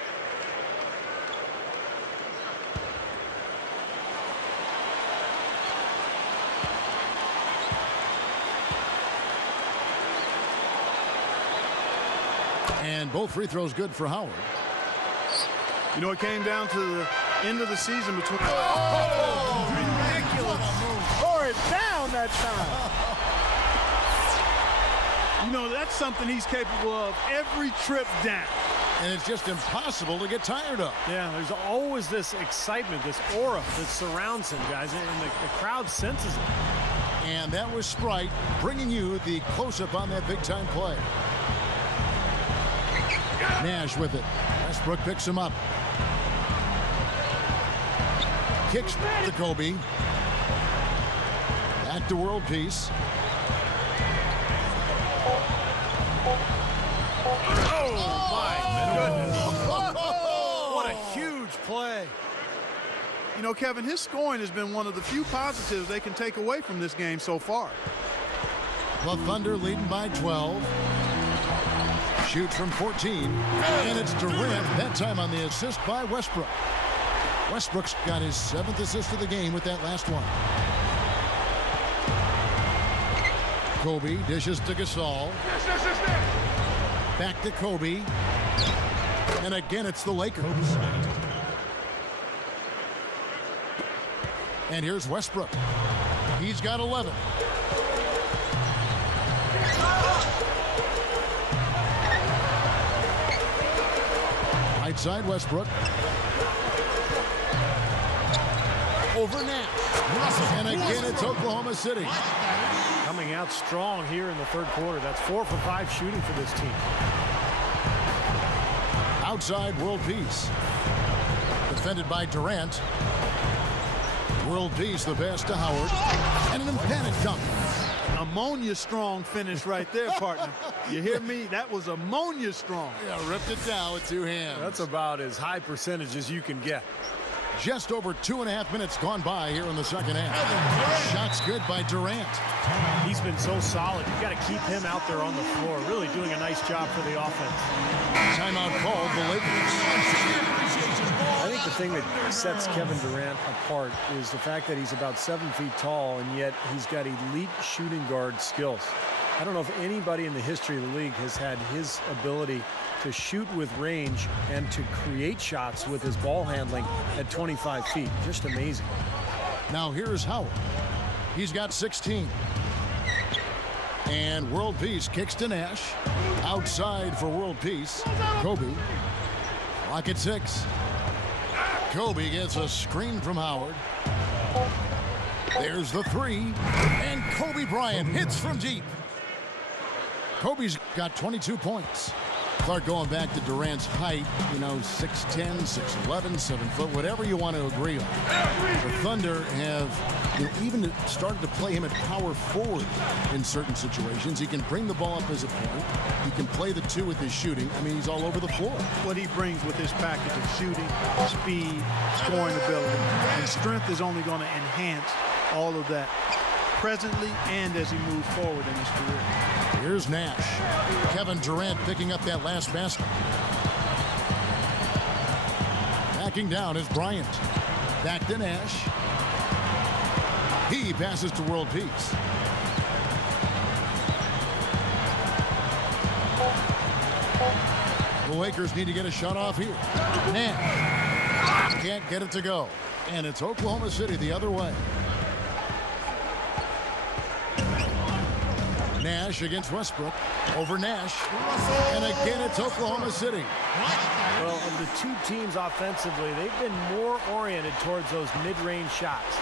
And both free throws good for Howard. You know, it came down to the end of the season between... Ridiculous. Tore it down that time. You know, that's something he's capable of every trip down. And it's just impossible to get tired of. Yeah, there's always this excitement, this aura that surrounds him, guys, and the crowd senses it. And that was Sprite bringing you the close-up on that big-time play. Nash with it. Westbrook picks him up. Kicks to Kobe. Back to World Peace. Oh, my goodness. What a huge play. You know, Kevin, his scoring has been one of the few positives they can take away from this game so far. The Thunder leading by 12. Shoots from 14. And it's Durant, that time on the assist by Westbrook. Westbrook's got his 7th assist of the game with that last one. Kobe dishes to Gasol. Back to Kobe. And again, it's the Lakers. And here's Westbrook. He's got 11. Right side, Westbrook. Over Nash. And again, it's Oklahoma City. Coming out strong here in the third quarter. That's 4 for 5 shooting for this team. Outside, World Peace. Defended by Durant. World Peace, the pass to Howard. And an impeded dunk. Ammonia strong finish right there, partner. You hear me? That was ammonia strong. Yeah, ripped it down with 2 hands. That's about as high percentage as you can get. Just over 2.5 minutes gone by here in the second half. Shots good by Durant. He's been so solid. You've got to keep him out there on the floor, really doing a nice job for the offense. Timeout called the Lakers. I think the thing that sets Kevin Durant apart is the fact that he's about 7 feet tall, and yet he's got elite shooting guard skills. I don't know if anybody in the history of the league has had his ability to shoot with range and to create shots with his ball handling at 25 feet. Just amazing. Now here's Howard. He's got 16. And World Peace kicks to Nash. Outside for World Peace. Kobe. Clock at 6. Kobe gets a screen from Howard. There's the 3. And Kobe Bryant hits from deep. Kobe's got 22 points. Clark, going back to Durant's height, 6'10", 6'11", 7 foot, whatever you want to agree on. The Thunder have even started to play him at power forward in certain situations. He can bring the ball up as a point. He can play the 2 with his shooting. I mean, he's all over the floor. What he brings with his package of shooting, speed, scoring ability, and strength is only going to enhance all of that presently and as he moves forward in his career. Here's Nash. Kevin Durant picking up that last basket. Backing down is Bryant. Back to Nash. He passes to World Peace. The Lakers need to get a shot off here. Nash can't get it to go. And it's Oklahoma City the other way. Nash against Westbrook. Over Nash. And again, it's Oklahoma City. Well, of the two teams offensively, they've been more oriented towards those mid-range shots.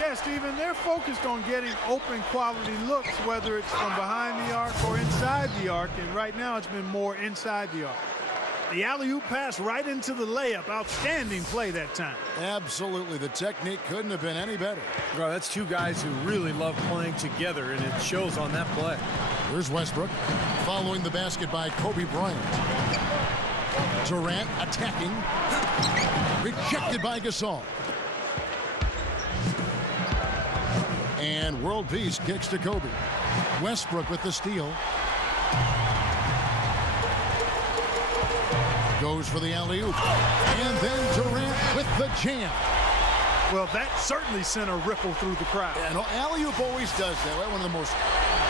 Yeah, Steven, they're focused on getting open quality looks, whether it's from behind the arc or inside the arc. And right now, it's been more inside the arc. The alley-oop pass right into the layup. Outstanding play that time. Absolutely. The technique couldn't have been any better. Well, that's two guys who really love playing together, and it shows on that play. Here's Westbrook following the basket by Kobe Bryant. Durant attacking. Rejected by Gasol. And World Peace kicks to Kobe. Westbrook with the steal. Goes for the alley-oop. And then Durant with the jam. Well, that certainly sent a ripple through the crowd. Yeah, no, alley-oop always does that. One of the most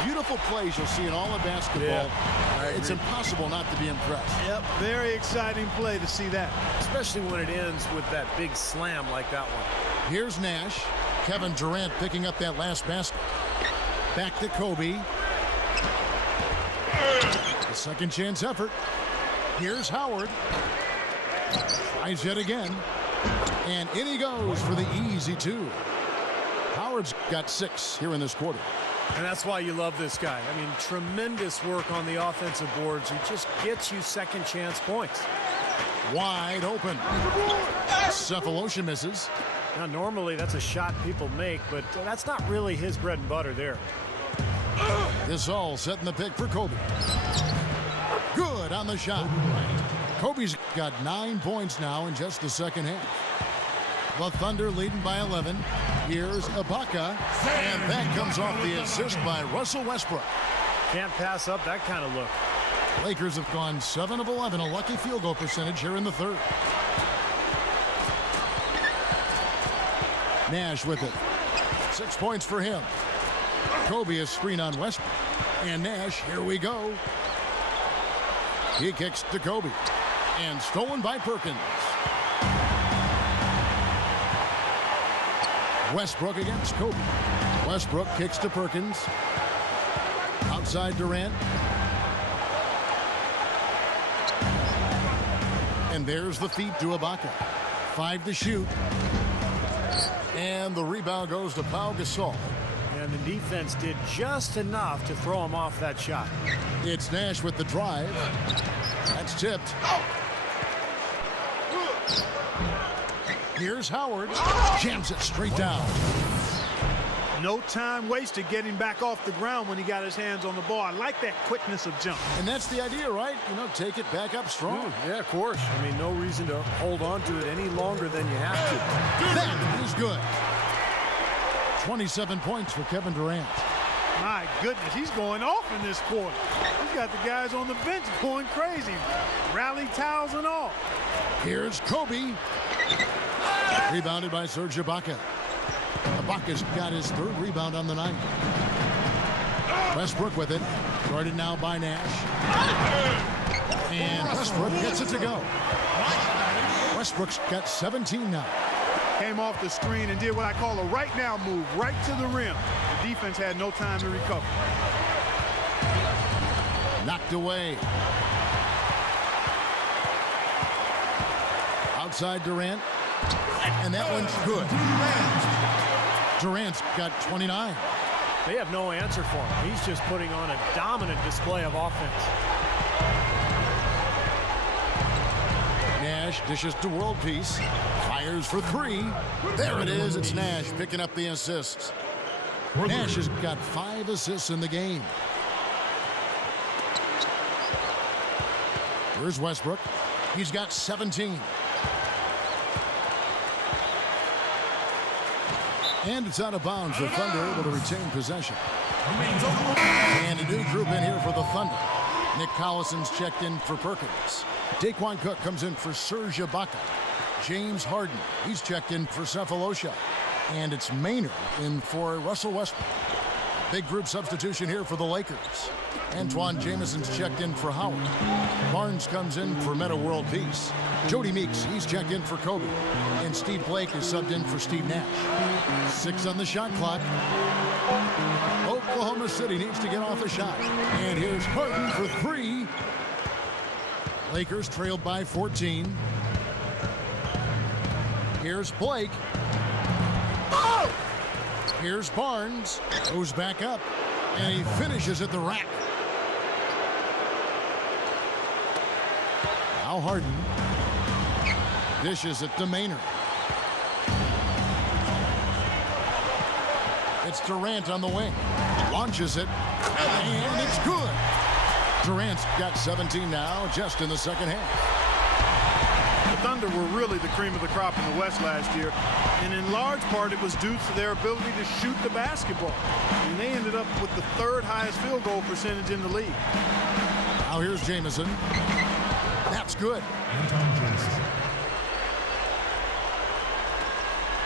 beautiful plays you'll see in all of basketball. Yeah, it's impossible not to be impressed. Yep, very exciting play to see that. Especially when it ends with that big slam like that one. Here's Nash. Kevin Durant picking up that last basket. Back to Kobe. A second chance effort. Here's Howard. Tries yet again. And in he goes for the easy 2. Howard's got 6 here in this quarter. And that's why you love this guy. I mean, tremendous work on the offensive boards. He just gets you second chance points. Wide open. Cephalosha misses. Now, normally that's a shot people make, but that's not really his bread and butter there. Gasol setting the pick for Kobe. Good on the shot. Kobe's got 9 points now in just the second half. The Thunder leading by 11. Here's Ibaka. And that comes off the assist by Russell Westbrook. Can't pass up that kind of look. Lakers have gone 7 of 11, a lucky field goal percentage here in the third. Nash with it. 6 points for him. Kobe a screen on Westbrook. And Nash, here we go. He kicks to Kobe. And stolen by Perkins. Westbrook against Kobe. Westbrook kicks to Perkins. Outside Durant. And there's the feed to Ibaka. 5 to shoot. And the rebound goes to Pau Gasol. And the defense did just enough to throw him off that shot. It's Nash with the drive. That's tipped. Here's Howard. Jams it straight down. No time wasted getting back off the ground when he got his hands on the ball. I like that quickness of jump. And that's the idea, right? You know, take it back up strong. Yeah, of course. I mean, no reason to hold on to it any longer than you have to. That is good. 27 points for Kevin Durant. My goodness, he's going off in this quarter. He's got the guys on the bench going crazy. Rally towels and all. Here's Kobe. Rebounded by Serge Ibaka. Ibaka's got his 3rd rebound on the night. Westbrook with it. Guarded now by Nash. And Westbrook gets it to go. Westbrook's got 17 now. Came off the screen and did what I call a right now move, right to the rim. The defense had no time to recover. Knocked away. Outside Durant. And that one's good. Durant's got 29. They have no answer for him. He's just putting on a dominant display of offense. Nash dishes to World Peace. Fires for 3. There it is. It's Nash picking up the assists. Nash has got 5 assists in the game. Here's Westbrook. He's got 17. And it's out of bounds. The Thunder able to retain possession. And a new group in here for the Thunder. Nick Collison's checked in for Perkins. Daquan Cook comes in for Serge Ibaka. James Harden, he's checked in for Cephalosha. And it's Maynard in for Russell Westbrook. Big group substitution here for the Lakers. Antoine Jameson's checked in for Howard. Barnes comes in for Meta World Peace. Jody Meeks, he's checked in for Kobe. And Steve Blake is subbed in for Steve Nash. 6 on the shot clock. Oklahoma City needs to get off a shot. And here's Harden for 3. Lakers trailed by 14. Here's Blake. Oh! Here's Barnes. Goes back up. And he finishes at the rack. Now Harden. Dishes it to Maynard. It's Durant on the wing. Launches it. And it's good. Durant's got 17 now, just in the second half. The Thunder were really the cream of the crop in the West last year. And in large part, it was due to their ability to shoot the basketball. And they ended up with the 3rd highest field goal percentage in the league. Now here's Jameson. That's good.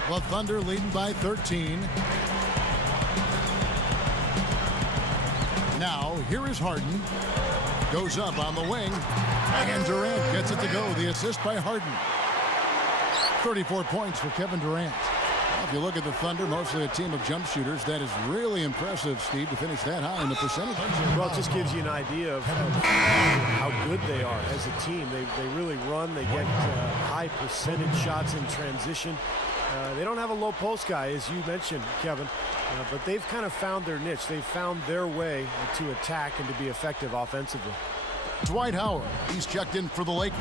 The Thunder leading by 13. Now, here is Harden. Goes up on the wing. And Durant gets it to go. The assist by Harden. 34 points for Kevin Durant. Well, if you look at the Thunder, mostly a team of jump shooters. That is really impressive, Steve, to finish that high in the percentage. Well, it just gives you an idea of how good they are as a team. They really run. They get high percentage shots in transition. They don't have a low post guy, as you mentioned, Kevin, but they've kind of found their niche. They've found their way to attack and to be effective offensively. Dwight Howard, he's checked in for the Lakers.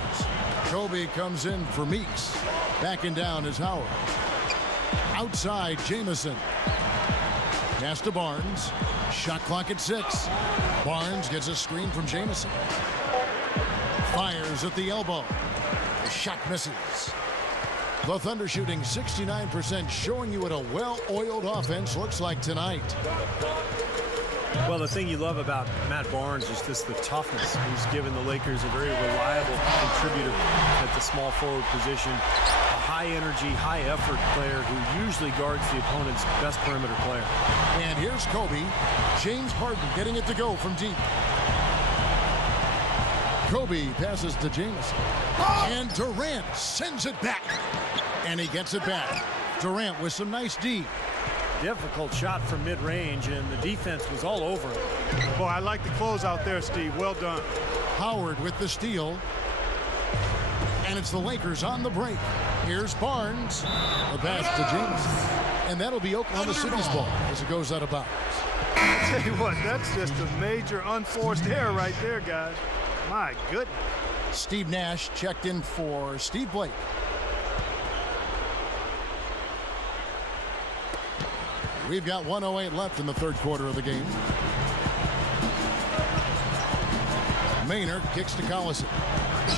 Kobe comes in for Meeks. Backing down is Howard. Outside, Jameson. Pass to Barnes. Shot clock at 6. Barnes gets a screen from Jameson. Fires at the elbow. The shot misses. The Thunder shooting 69%, showing you what a well-oiled offense looks like tonight. Well, the thing you love about Matt Barnes is just the toughness. He's given the Lakers a very reliable contributor at the small forward position. A high-energy, high-effort player who usually guards the opponent's best perimeter player. And here's Kobe. James Harden getting it to go from deep. Kobe passes to Jameson. And Durant sends it back. And he gets it back. Durant with some nice D. Difficult shot from mid-range, and the defense was all over him. Boy, I like the close out there, Steve. Well done. Howard with the steal. And it's the Lakers on the break. Here's Barnes. The pass to Jameson. And that'll be Oklahoma City's ball as it goes out of bounds. I'll tell you what, that's just a major unforced error right there, guys. My goodness. Steve Nash checked in for Steve Blake. We've got 1:08 left in the third quarter of the game. Maynard kicks to Collison.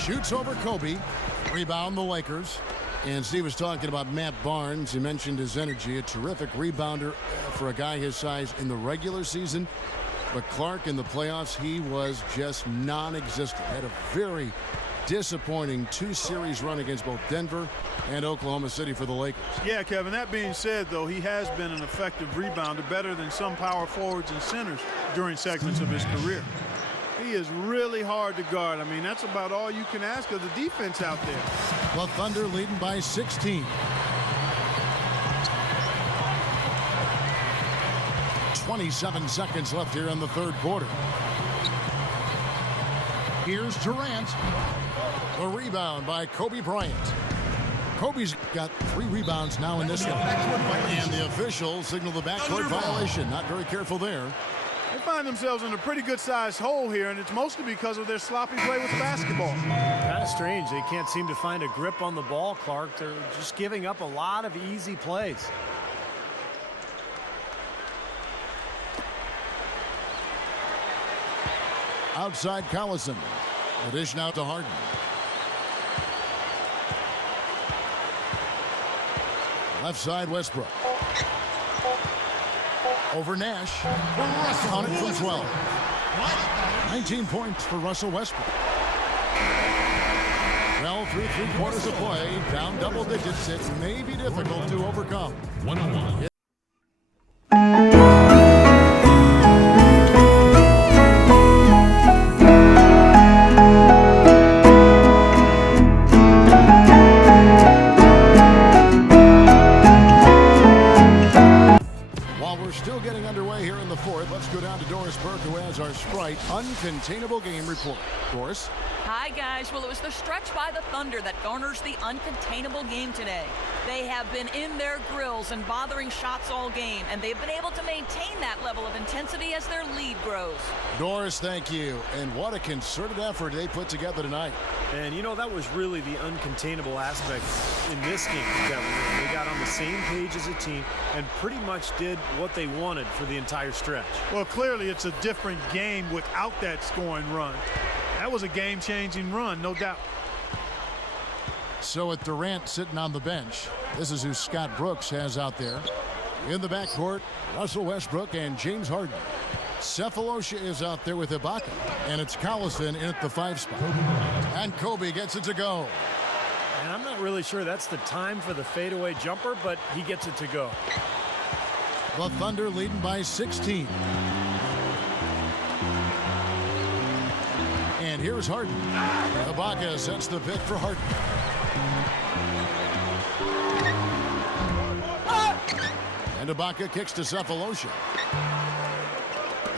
Shoots over Kobe. Rebound the Lakers. And Steve was talking about Matt Barnes. He mentioned his energy. A terrific rebounder for a guy his size in the regular season. But Clark in the playoffs, he was just non-existent. Had a very disappointing two-series run against both Denver and Oklahoma City for the Lakers. Yeah, Kevin, that being said, though, he has been an effective rebounder, better than some power forwards and centers during segments of his career. He is really hard to guard. I mean, that's about all you can ask of the defense out there. The Thunder leading by 16. 27 seconds left here in the third quarter. Here's Durant. The rebound by Kobe Bryant. Kobe's got 3 rebounds now in this one. And the official signaled the backcourt violation. Not very careful there. They find themselves in a pretty good-sized hole here, and it's mostly because of their sloppy play with the basketball. Kind of strange. They can't seem to find a grip on the ball, Clark. They're just giving up a lot of easy plays. Outside Collison. The dish now to Harden. Left side Westbrook. Over Nash. On it from 12. 19 points for Russell Westbrook. Well, through 3 quarters of play, down double digits, it may be difficult to overcome. 1-on-1. Our Sprite Uncontainable Game Report. Doris? Hi, guys. Well, it was the stretch by the Thunder that garners the uncontainable game today. They have been in their grills and bothering shots all game, and they've been able to maintain that level of intensity as their lead grows. Doris, thank you. And what a concerted effort they put together tonight. And, you know, that was really the uncontainable aspect in this game, Kevin. They got on the same page as a team and pretty much did what they wanted for the entire stretch. Well, clearly it's a different game without that scoring run. That was a game-changing run, no doubt. So with Durant sitting on the bench, this is who Scott Brooks has out there. In the backcourt, Russell Westbrook and James Harden. Cephalosha is out there with Ibaka, and it's Collison in at the 5 spot. And Kobe gets it to go. And I'm not really sure that's the time for the fadeaway jumper, but he gets it to go. The Thunder leading by 16. And here's Harden. Ibaka sets the pick for Harden. And Ibaka kicks to Cephalosha.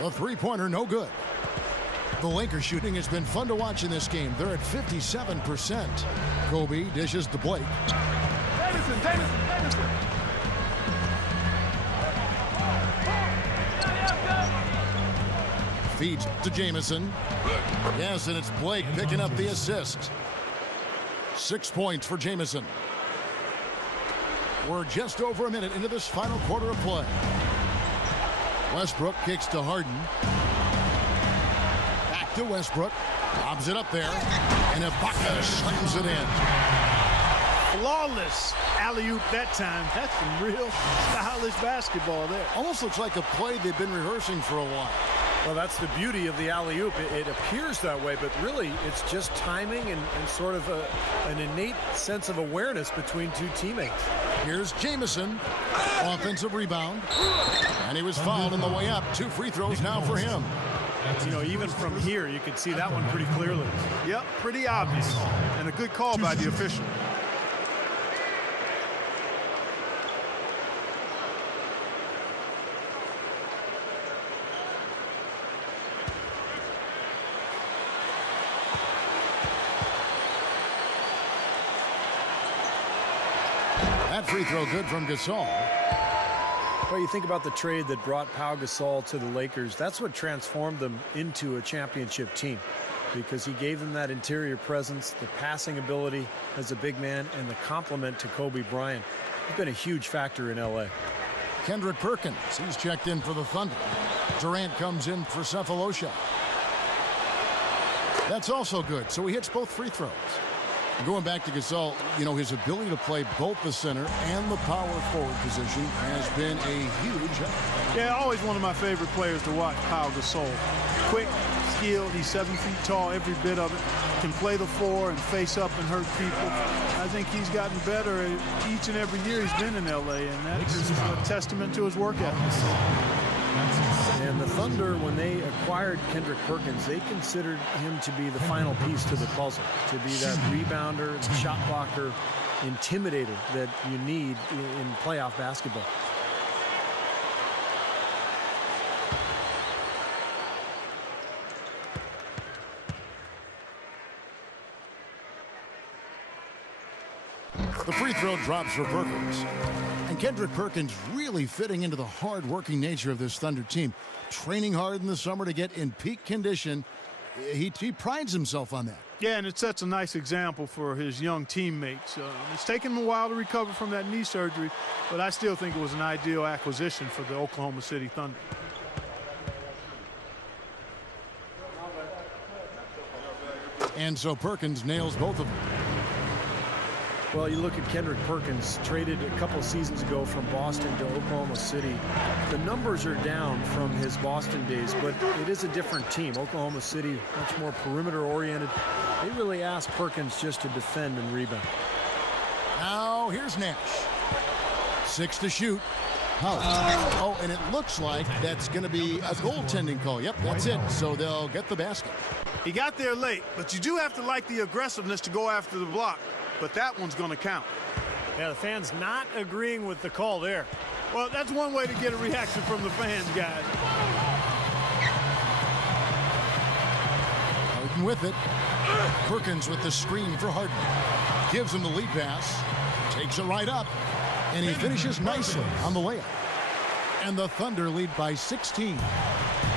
The three-pointer, no good. The Lakers shooting has been fun to watch in this game. They're at 57%. Kobe dishes to Blake. Davison. Feeds to Jamison. Yes, and it's Blake picking up the assist. 6 points for Jamison. We're just over a minute into this final quarter of play. Westbrook kicks to Harden. Back to Westbrook. Lobs it up there. And Ibaka slams it in. Flawless alley-oop that time. That's some real stylish basketball there. Almost looks like a play they've been rehearsing for a while. Well, that's the beauty of the alley-oop. It appears that way, but really it's just timing and sort of an innate sense of awareness between two teammates. Here's Jamison. Offensive rebound. And he was fouled on the way up. 2 free throws now for him. You know, even from here, you can see that one pretty clearly. Yep, pretty obvious. And a good call by the official. That free throw good from Gasol. Well, you think about the trade that brought Pau Gasol to the Lakers. That's what transformed them into a championship team, because he gave them that interior presence, the passing ability as a big man, and the complement to Kobe Bryant. He's been a huge factor in L.A. Kendrick Perkins, he's checked in for the Thunder. Durant comes in for Sefolosha. That's also good, so he hits both free throws. Going back to Gasol, you know, his ability to play both the center and the power forward position has been a huge help. Yeah, always one of my favorite players to watch, Pau Gasol. Quick, skilled, he's 7 feet tall, every bit of it. Can play the floor and face up and hurt people. I think he's gotten better each and every year he's been in L.A., and that's a testament to his work ethic. And the Thunder, when they acquired Kendrick Perkins, they considered him to be the final piece to the puzzle, to be that rebounder, shot blocker, intimidator that you need in playoff basketball. The free throw drops for Perkins. And Kendrick Perkins really fitting into the hard-working nature of this Thunder team. Training hard in the summer to get in peak condition. He prides himself on that. Yeah, and it sets a nice example for his young teammates. It's taken him a while to recover from that knee surgery, but I still think it was an ideal acquisition for the Oklahoma City Thunder. And so Perkins nails both of them. Well, you look at Kendrick Perkins, traded a couple of seasons ago from Boston to Oklahoma City. The numbers are down from his Boston days, but it is a different team. Oklahoma City, much more perimeter-oriented. They really asked Perkins just to defend and rebound. Now, here's Nash. 6 to shoot. Oh, and it looks like that's going to be a goaltending call. Yep, that's it. So they'll get the basket. He got there late, but you do have to like the aggressiveness to go after the block. But that one's going to count. Yeah, the fans not agreeing with the call there. Well, that's one way to get a reaction from the fans, guys. Harden with it. Perkins with the screen for Harden. Gives him the lead pass. Takes it right up. And he finishes nicely on the layup. And the Thunder lead by 16.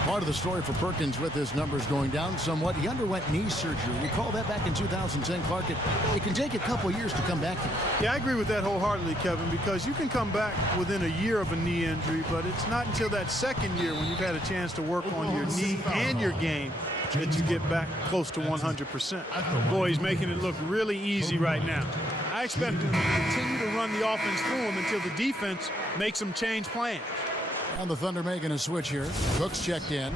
Part of the story for Perkins with his numbers going down somewhat. He underwent knee surgery. Recall that back in 2010, Clark. It can take a couple years to come back. Yeah, I agree with that wholeheartedly, Kevin, because you can come back within a year of a knee injury, but it's not until that second year when you've had a chance to work on your knee and your game that you get back close to 100%. Boy, he's making it look really easy right now. I expect him to continue to run the offense through him until the defense makes him change plans. And the Thunder making a switch here. Cook's checked in.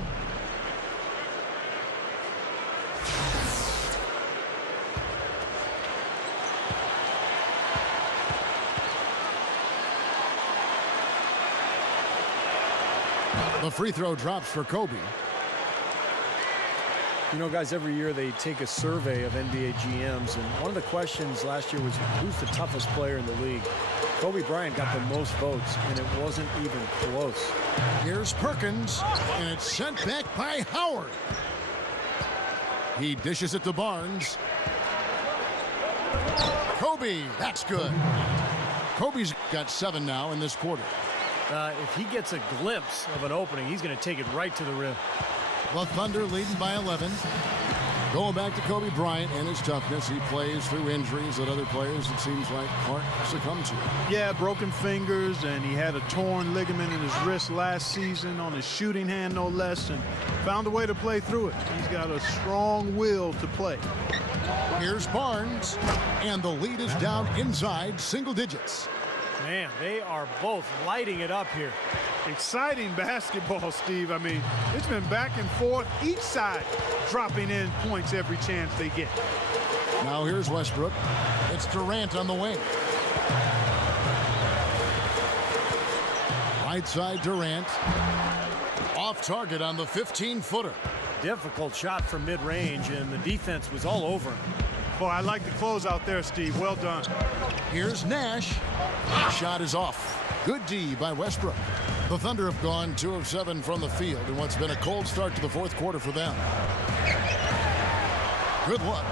The free throw drops for Kobe. You know, guys, every year they take a survey of NBA GMs, and one of the questions last year was, who's the toughest player in the league? Kobe Bryant got the most votes, and it wasn't even close. Here's Perkins, and it's sent back by Howard. He dishes it to Barnes. Kobe, that's good. Kobe's got 7 now in this quarter. If he gets a glimpse of an opening, he's going to take it right to the rim. The Thunder leading by 11. Going back to Kobe Bryant and his toughness, he plays through injuries that other players, it seems like, Clark succumb to. Yeah, broken fingers, and he had a torn ligament in his wrist last season on his shooting hand, no less, and found a way to play through it. He's got a strong will to play. Here's Barnes, and the lead is down inside single digits. Man, they are both lighting it up here. Exciting basketball, Steve. I mean, it's been back and forth, each side dropping in points every chance they get. Now here's Westbrook. It's Durant on the wing. Right side Durant. Off target on the 15-footer. Difficult shot from mid-range, and the defense was all over him. Boy, I like the close out there, Steve. Well done. Here's Nash. Shot is off. Good D by Westbrook. The Thunder have gone 2 of 7 from the field in what's been a cold start to the fourth quarter for them. Good luck.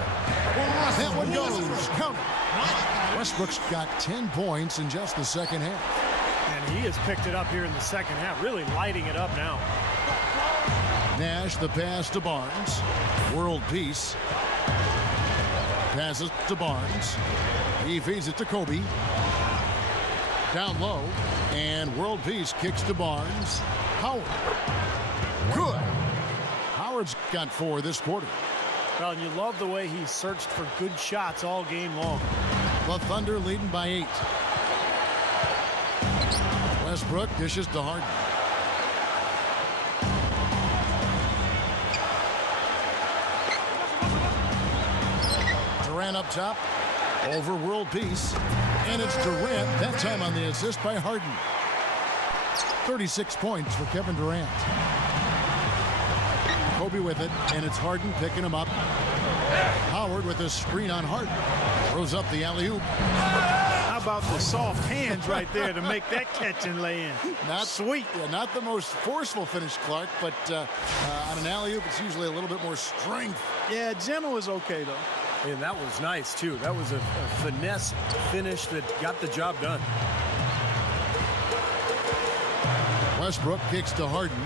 That one goes. Count it. Westbrook's got 10 points in just the second half. And he has picked it up here in the second half, really lighting it up now. Nash, the pass to Barnes. World peace. Passes to Barnes. He feeds it to Kobe. Down low. And World Peace kicks to Barnes. Howard. Good. Howard's got 4 this quarter. Well, and you love the way he searched for good shots all game long. The Thunder leading by 8. Westbrook dishes to Harden. Durant up top. Over World Peace. And it's Durant, that time on the assist by Harden. 36 points for Kevin Durant. Kobe with it, and it's Harden picking him up. Howard with a screen on Harden. Throws up the alley-oop. How about the soft hands right there to make that catch and lay in? Not sweet. Yeah, not the most forceful finish, Clark, but on an alley-oop, it's usually a little bit more strength. Yeah, gentle is okay, though. And that was nice, too. That was a finesse finish that got the job done. Westbrook kicks to Harden.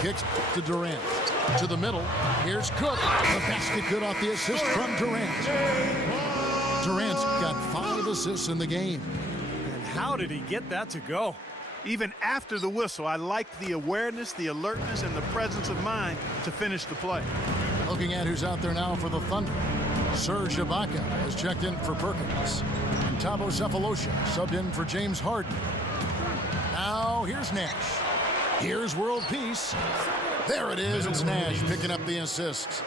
Kicks to Durant. To the middle. Here's Cook. The basket good off the assist from Durant. Durant's got 5 assists in the game. And how did he get that to go? Even after the whistle, I like the awareness, the alertness, and the presence of mind to finish the play. Looking at who's out there now for the Thunder. Serge Ibaka has checked in for Perkins. And Thabo Sefolosha subbed in for James Harden. Now here's Nash. Here's World Peace. There it is. It's Nash picking up the assists.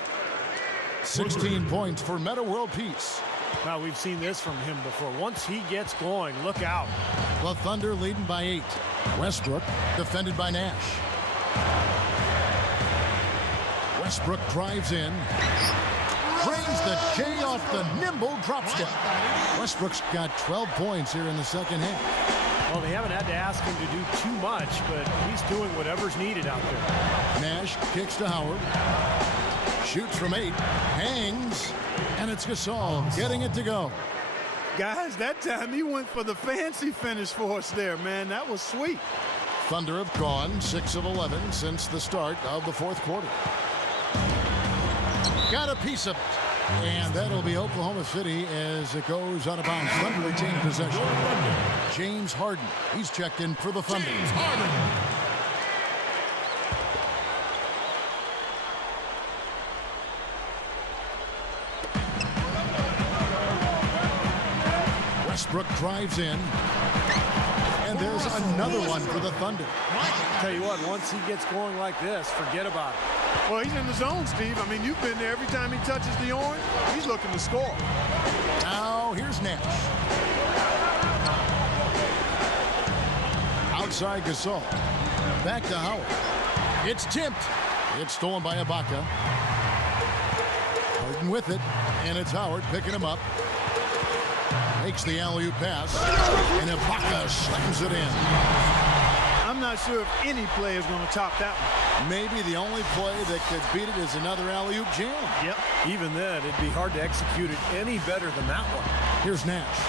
16 points for Meta World Peace. Well, we've seen this from him before. Once he gets going, look out. The Thunder leading by 8. Westbrook defended by Nash. Westbrook drives in. Drains the J off the nimble drop step. Westbrook's got 12 points here in the second half. Well, they haven't had to ask him to do too much, but he's doing whatever's needed out there. Nash kicks to Howard. Shoots from 8. Hangs. And it's Gasol getting it to go. Guys, that time he went for the fancy finish for us there, man. That was sweet. Thunder have gone 6 of 11 since the start of the 4th quarter. Got a piece of it. And that'll be Oklahoma City as it goes out of bounds. Thunder retain possession. James Harden. He's checked in for the Thunder. James Harden. Westbrook drives in. And there's another one for the Thunder. Tell you what, once he gets going like this, forget about it. Well, he's in the zone, Steve. I mean, you've been there. Every time he touches the orange, he's looking to score. Now here's Nash. Outside Gasol. Back to Howard. It's tipped. It's stolen by Ibaka. Harden with it. And it's Howard picking him up. Makes the alley-oop pass. And Ibaka slams it in. I'm not sure if any play is going to top that one. Maybe the only play that could beat it is another alley-oop jam. Yep. Even then, it'd be hard to execute it any better than that one. Here's Nash.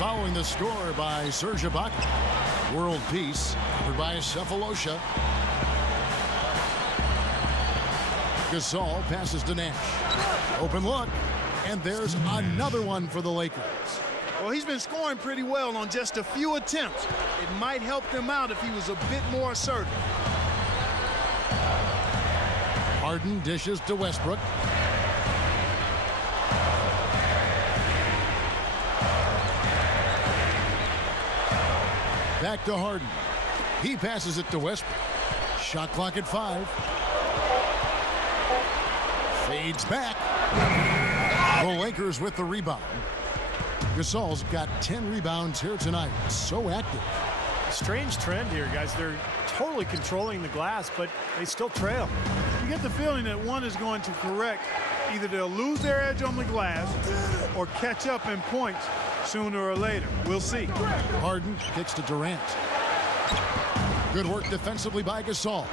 Following the score by Serge Ibaka. World Peace covered by Sefolosha. Gasol passes to Nash. Open look. And there's another one for the Lakers. Well, he's been scoring pretty well on just a few attempts. It might help them out if he was a bit more assertive. Harden dishes to Westbrook. Back to Harden. He passes it to Westbrook. Shot clock at 5. Fades back. The Lakers with the rebound. Gasol's got 10 rebounds here tonight. So active. Strange trend here, guys. They're totally controlling the glass, but they still trail. You get the feeling that one is going to correct. Either they'll lose their edge on the glass or catch up in points sooner or later. We'll see. Harden kicks to Durant. Good work defensively by Gasol.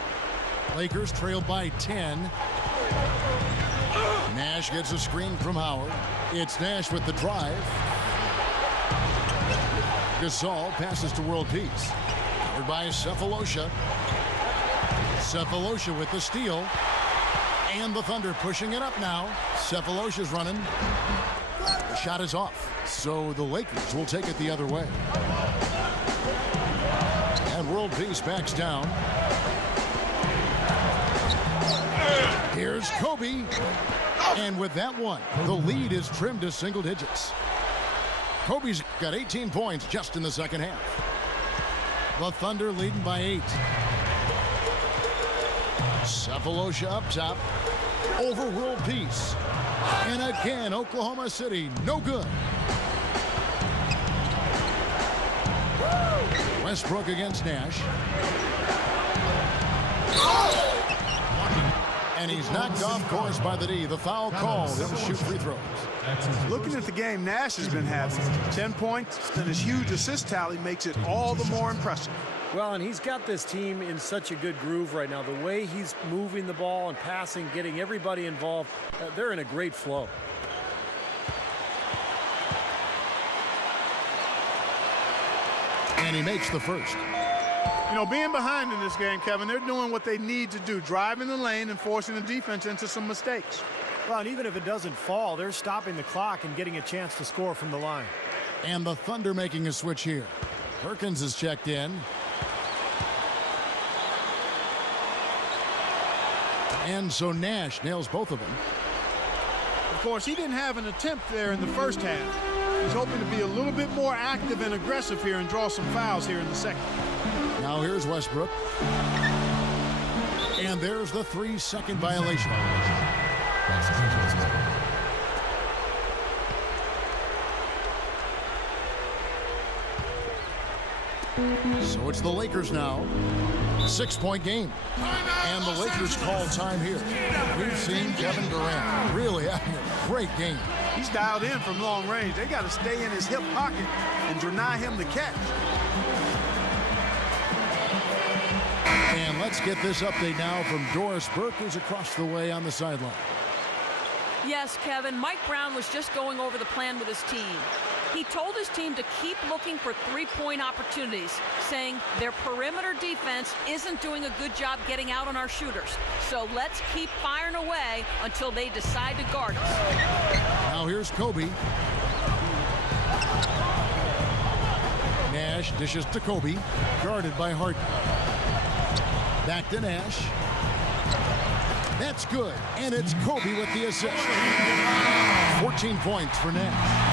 Lakers trailed by 10. Nash gets a screen from Howard. It's Nash with the drive. Gasol passes to World Peace. Covered by Sefolosha. Sefolosha with the steal. And the Thunder pushing it up now. Cephalosha's running. The shot is off. So the Lakers will take it the other way. And World Peace backs down. Here's Kobe. And with that one, the lead is trimmed to single digits. Kobe's got 18 points just in the second half. The Thunder leading by 8. Cephalosha up top. Over World Peace. And again, Oklahoma City, no good. Westbrook against Nash. And he's knocked off course by the D. The foul called. He'll shoot free throws. Looking at the game Nash has been having, 10 points and his huge assist tally makes it all the more impressive. Well, and he's got this team in such a good groove right now. The way he's moving the ball and passing, getting everybody involved, they're in a great flow. And he makes the first. You know, being behind in this game, Kevin, they're doing what they need to do, driving the lane and forcing the defense into some mistakes. Well, and even if it doesn't fall, they're stopping the clock and getting a chance to score from the line. And the Thunder making a switch here. Perkins is checked in. And so Nash nails both of them. Of course, he didn't have an attempt there in the first half. He's hoping to be a little bit more active and aggressive here and draw some fouls here in the second. Now here's Westbrook. And there's the 3-second violation. So it's the Lakers now. 6-point game. And the Lakers call time here. We've seen Kevin Durant really having a great game. He's dialed in from long range. They got to stay in his hip pocket and deny him the catch. And let's get this update now from Doris Burke, who's across the way on the sideline. Yes, Kevin, Mike Brown was just going over the plan with his team. He told his team to keep looking for three-point opportunities, saying their perimeter defense isn't doing a good job getting out on our shooters. So let's keep firing away until they decide to guard us. Now here's Kobe. Nash dishes to Kobe, guarded by Harden. Back to Nash. That's good, and it's Kobe with the assist. 14 points for Nash.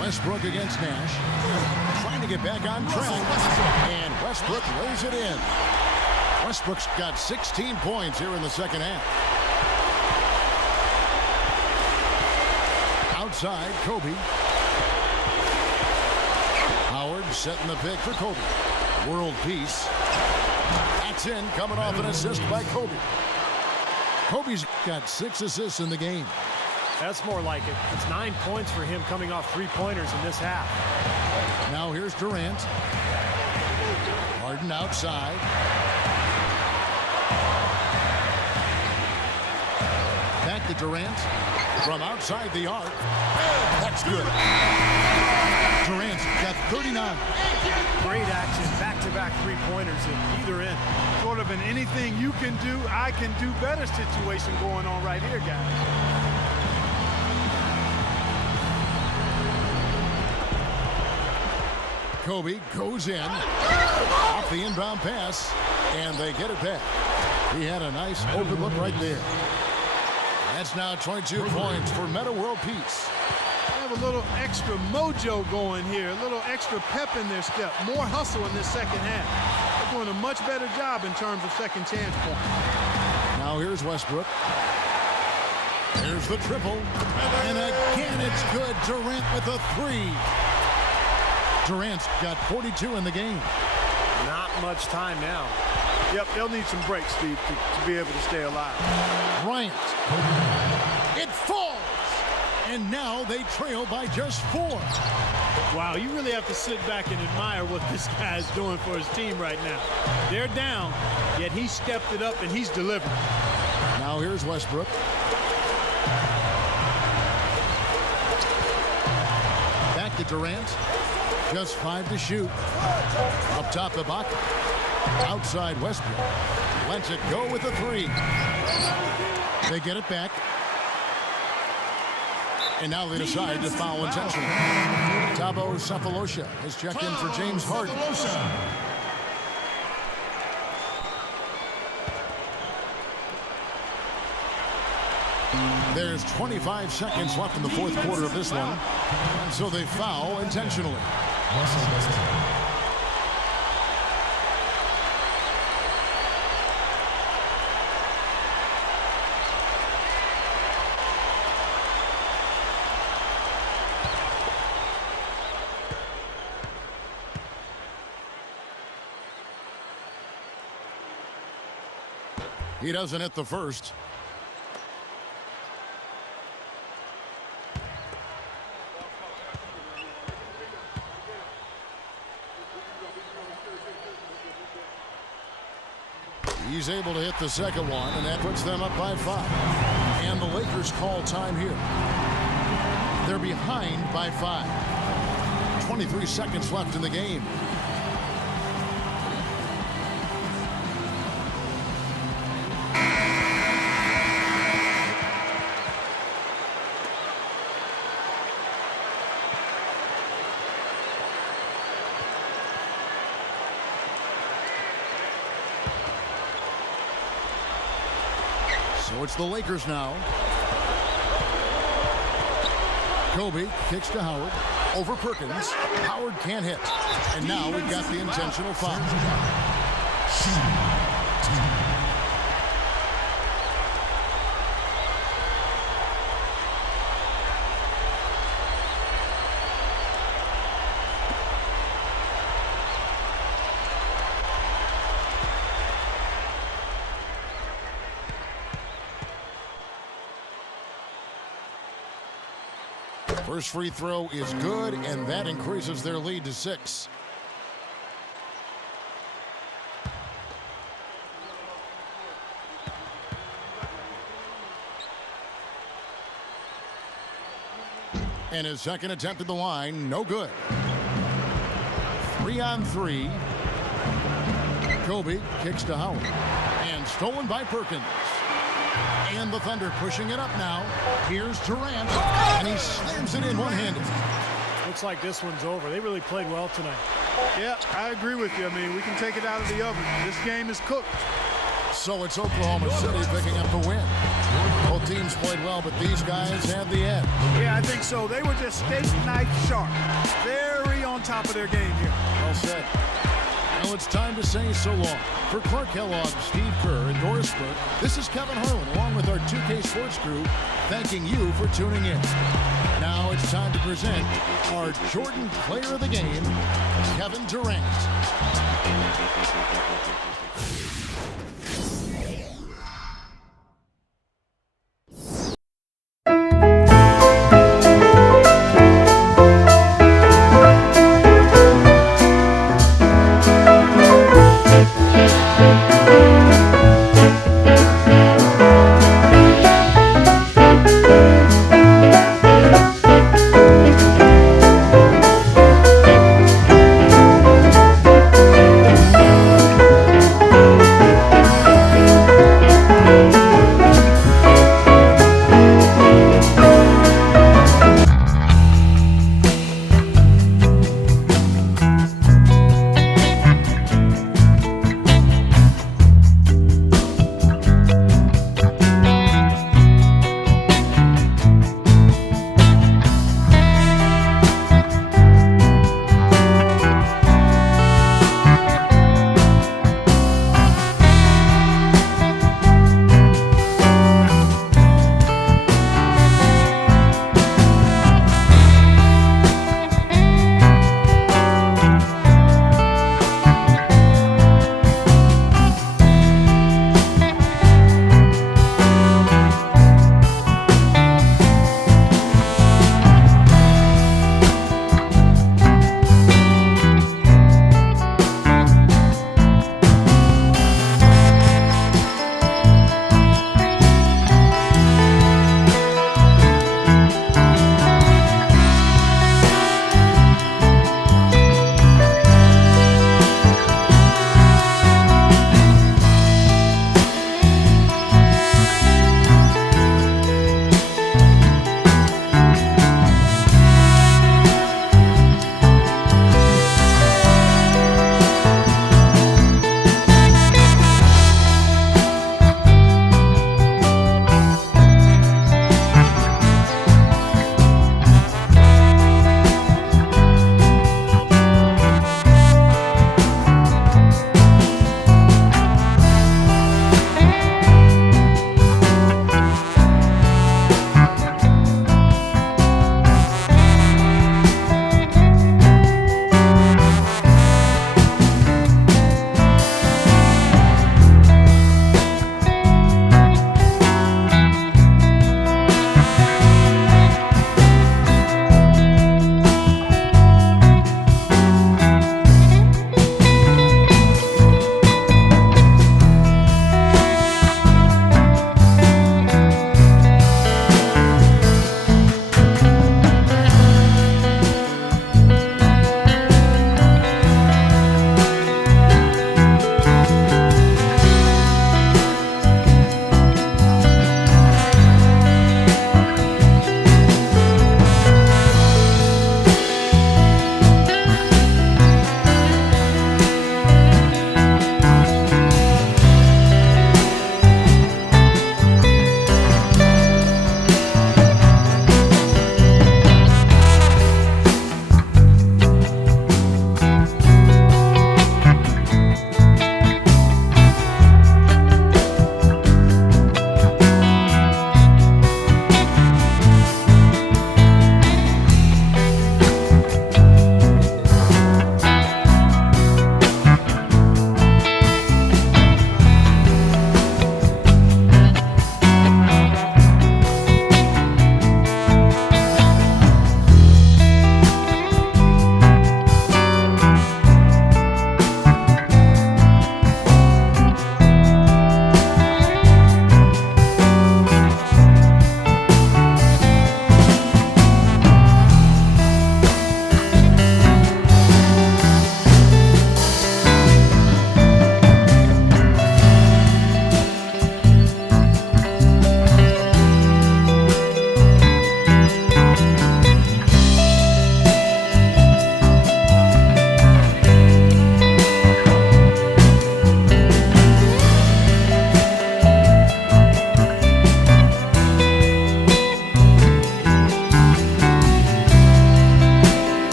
Westbrook against Nash. Trying to get back on track. And Westbrook lays it in. Westbrook's got 16 points here in the second half. Outside, Kobe. Howard setting the pick for Kobe. World Peace. That's in, coming off an assist by Kobe. Kobe's got 6 assists in the game. That's more like it. It's 9 points for him coming off three-pointers in this half. Now here's Durant. Harden outside. Back to Durant. From outside the arc. That's good. Durant's got 39. Great action. Back-to-back three-pointers at either end. Sort of an anything you can do, I can do better situation going on right here, guys. Kobe goes in, off the inbound pass, and they get it back. He had a nice open look right there. That's now 22 points for Metta World Peace. They have a little extra mojo going here, a little extra pep in their step, more hustle in this second half. They're doing a much better job in terms of second chance points. Now here's Westbrook. Here's the triple, and again it's good. Durant with a 3. Durant's got 42 in the game. Not much time now. Yep, they'll need some breaks, Steve, to be able to stay alive. Bryant. It falls. And now they trail by just 4. Wow, you really have to sit back and admire what this guy's doing for his team right now. They're down, yet he stepped it up and he's delivering. Now here's Westbrook. Durant. Just 5 to shoot. Up top, Ibaka. Outside, Westbrook. Lets it go with a 3. They get it back. And now they decide to foul intentionally. Thabo Sefolosha has checked in for James Harden. There's 25 seconds left in the fourth quarter of this one. And so they foul intentionally. He doesn't hit the first. He's able to hit the second one, and that puts them up by 5. And the Lakers call time here. They're behind by 5. 23 seconds left in the game. So it's the Lakers now. Kobe kicks to Howard. Over Perkins. Howard can't hit. And now we've got the intentional foul. First free throw is good, and that increases their lead to 6. And his second attempt at the line, no good. 3-on-3. Kobe kicks to Howard. And stolen by Perkins. And the Thunder pushing it up now. Here's Durant, and he slams it in one-handed. Looks like this one's over. They really played well tonight. Yeah, I agree with you. I mean, we can take it out of the oven. This game is cooked. So it's Oklahoma City picking up the win. Both teams played well, but these guys had the edge. Yeah, I think so. They were just steak knife sharp. Very on top of their game here. Well said. Well, it's time to say so long. For Clark Kellogg, Steve Kerr, and Doris Burke, this is Kevin Harlan, along with our 2K Sports crew, thanking you for tuning in. Now it's time to present our Jordan Player of the Game, Kevin Durant.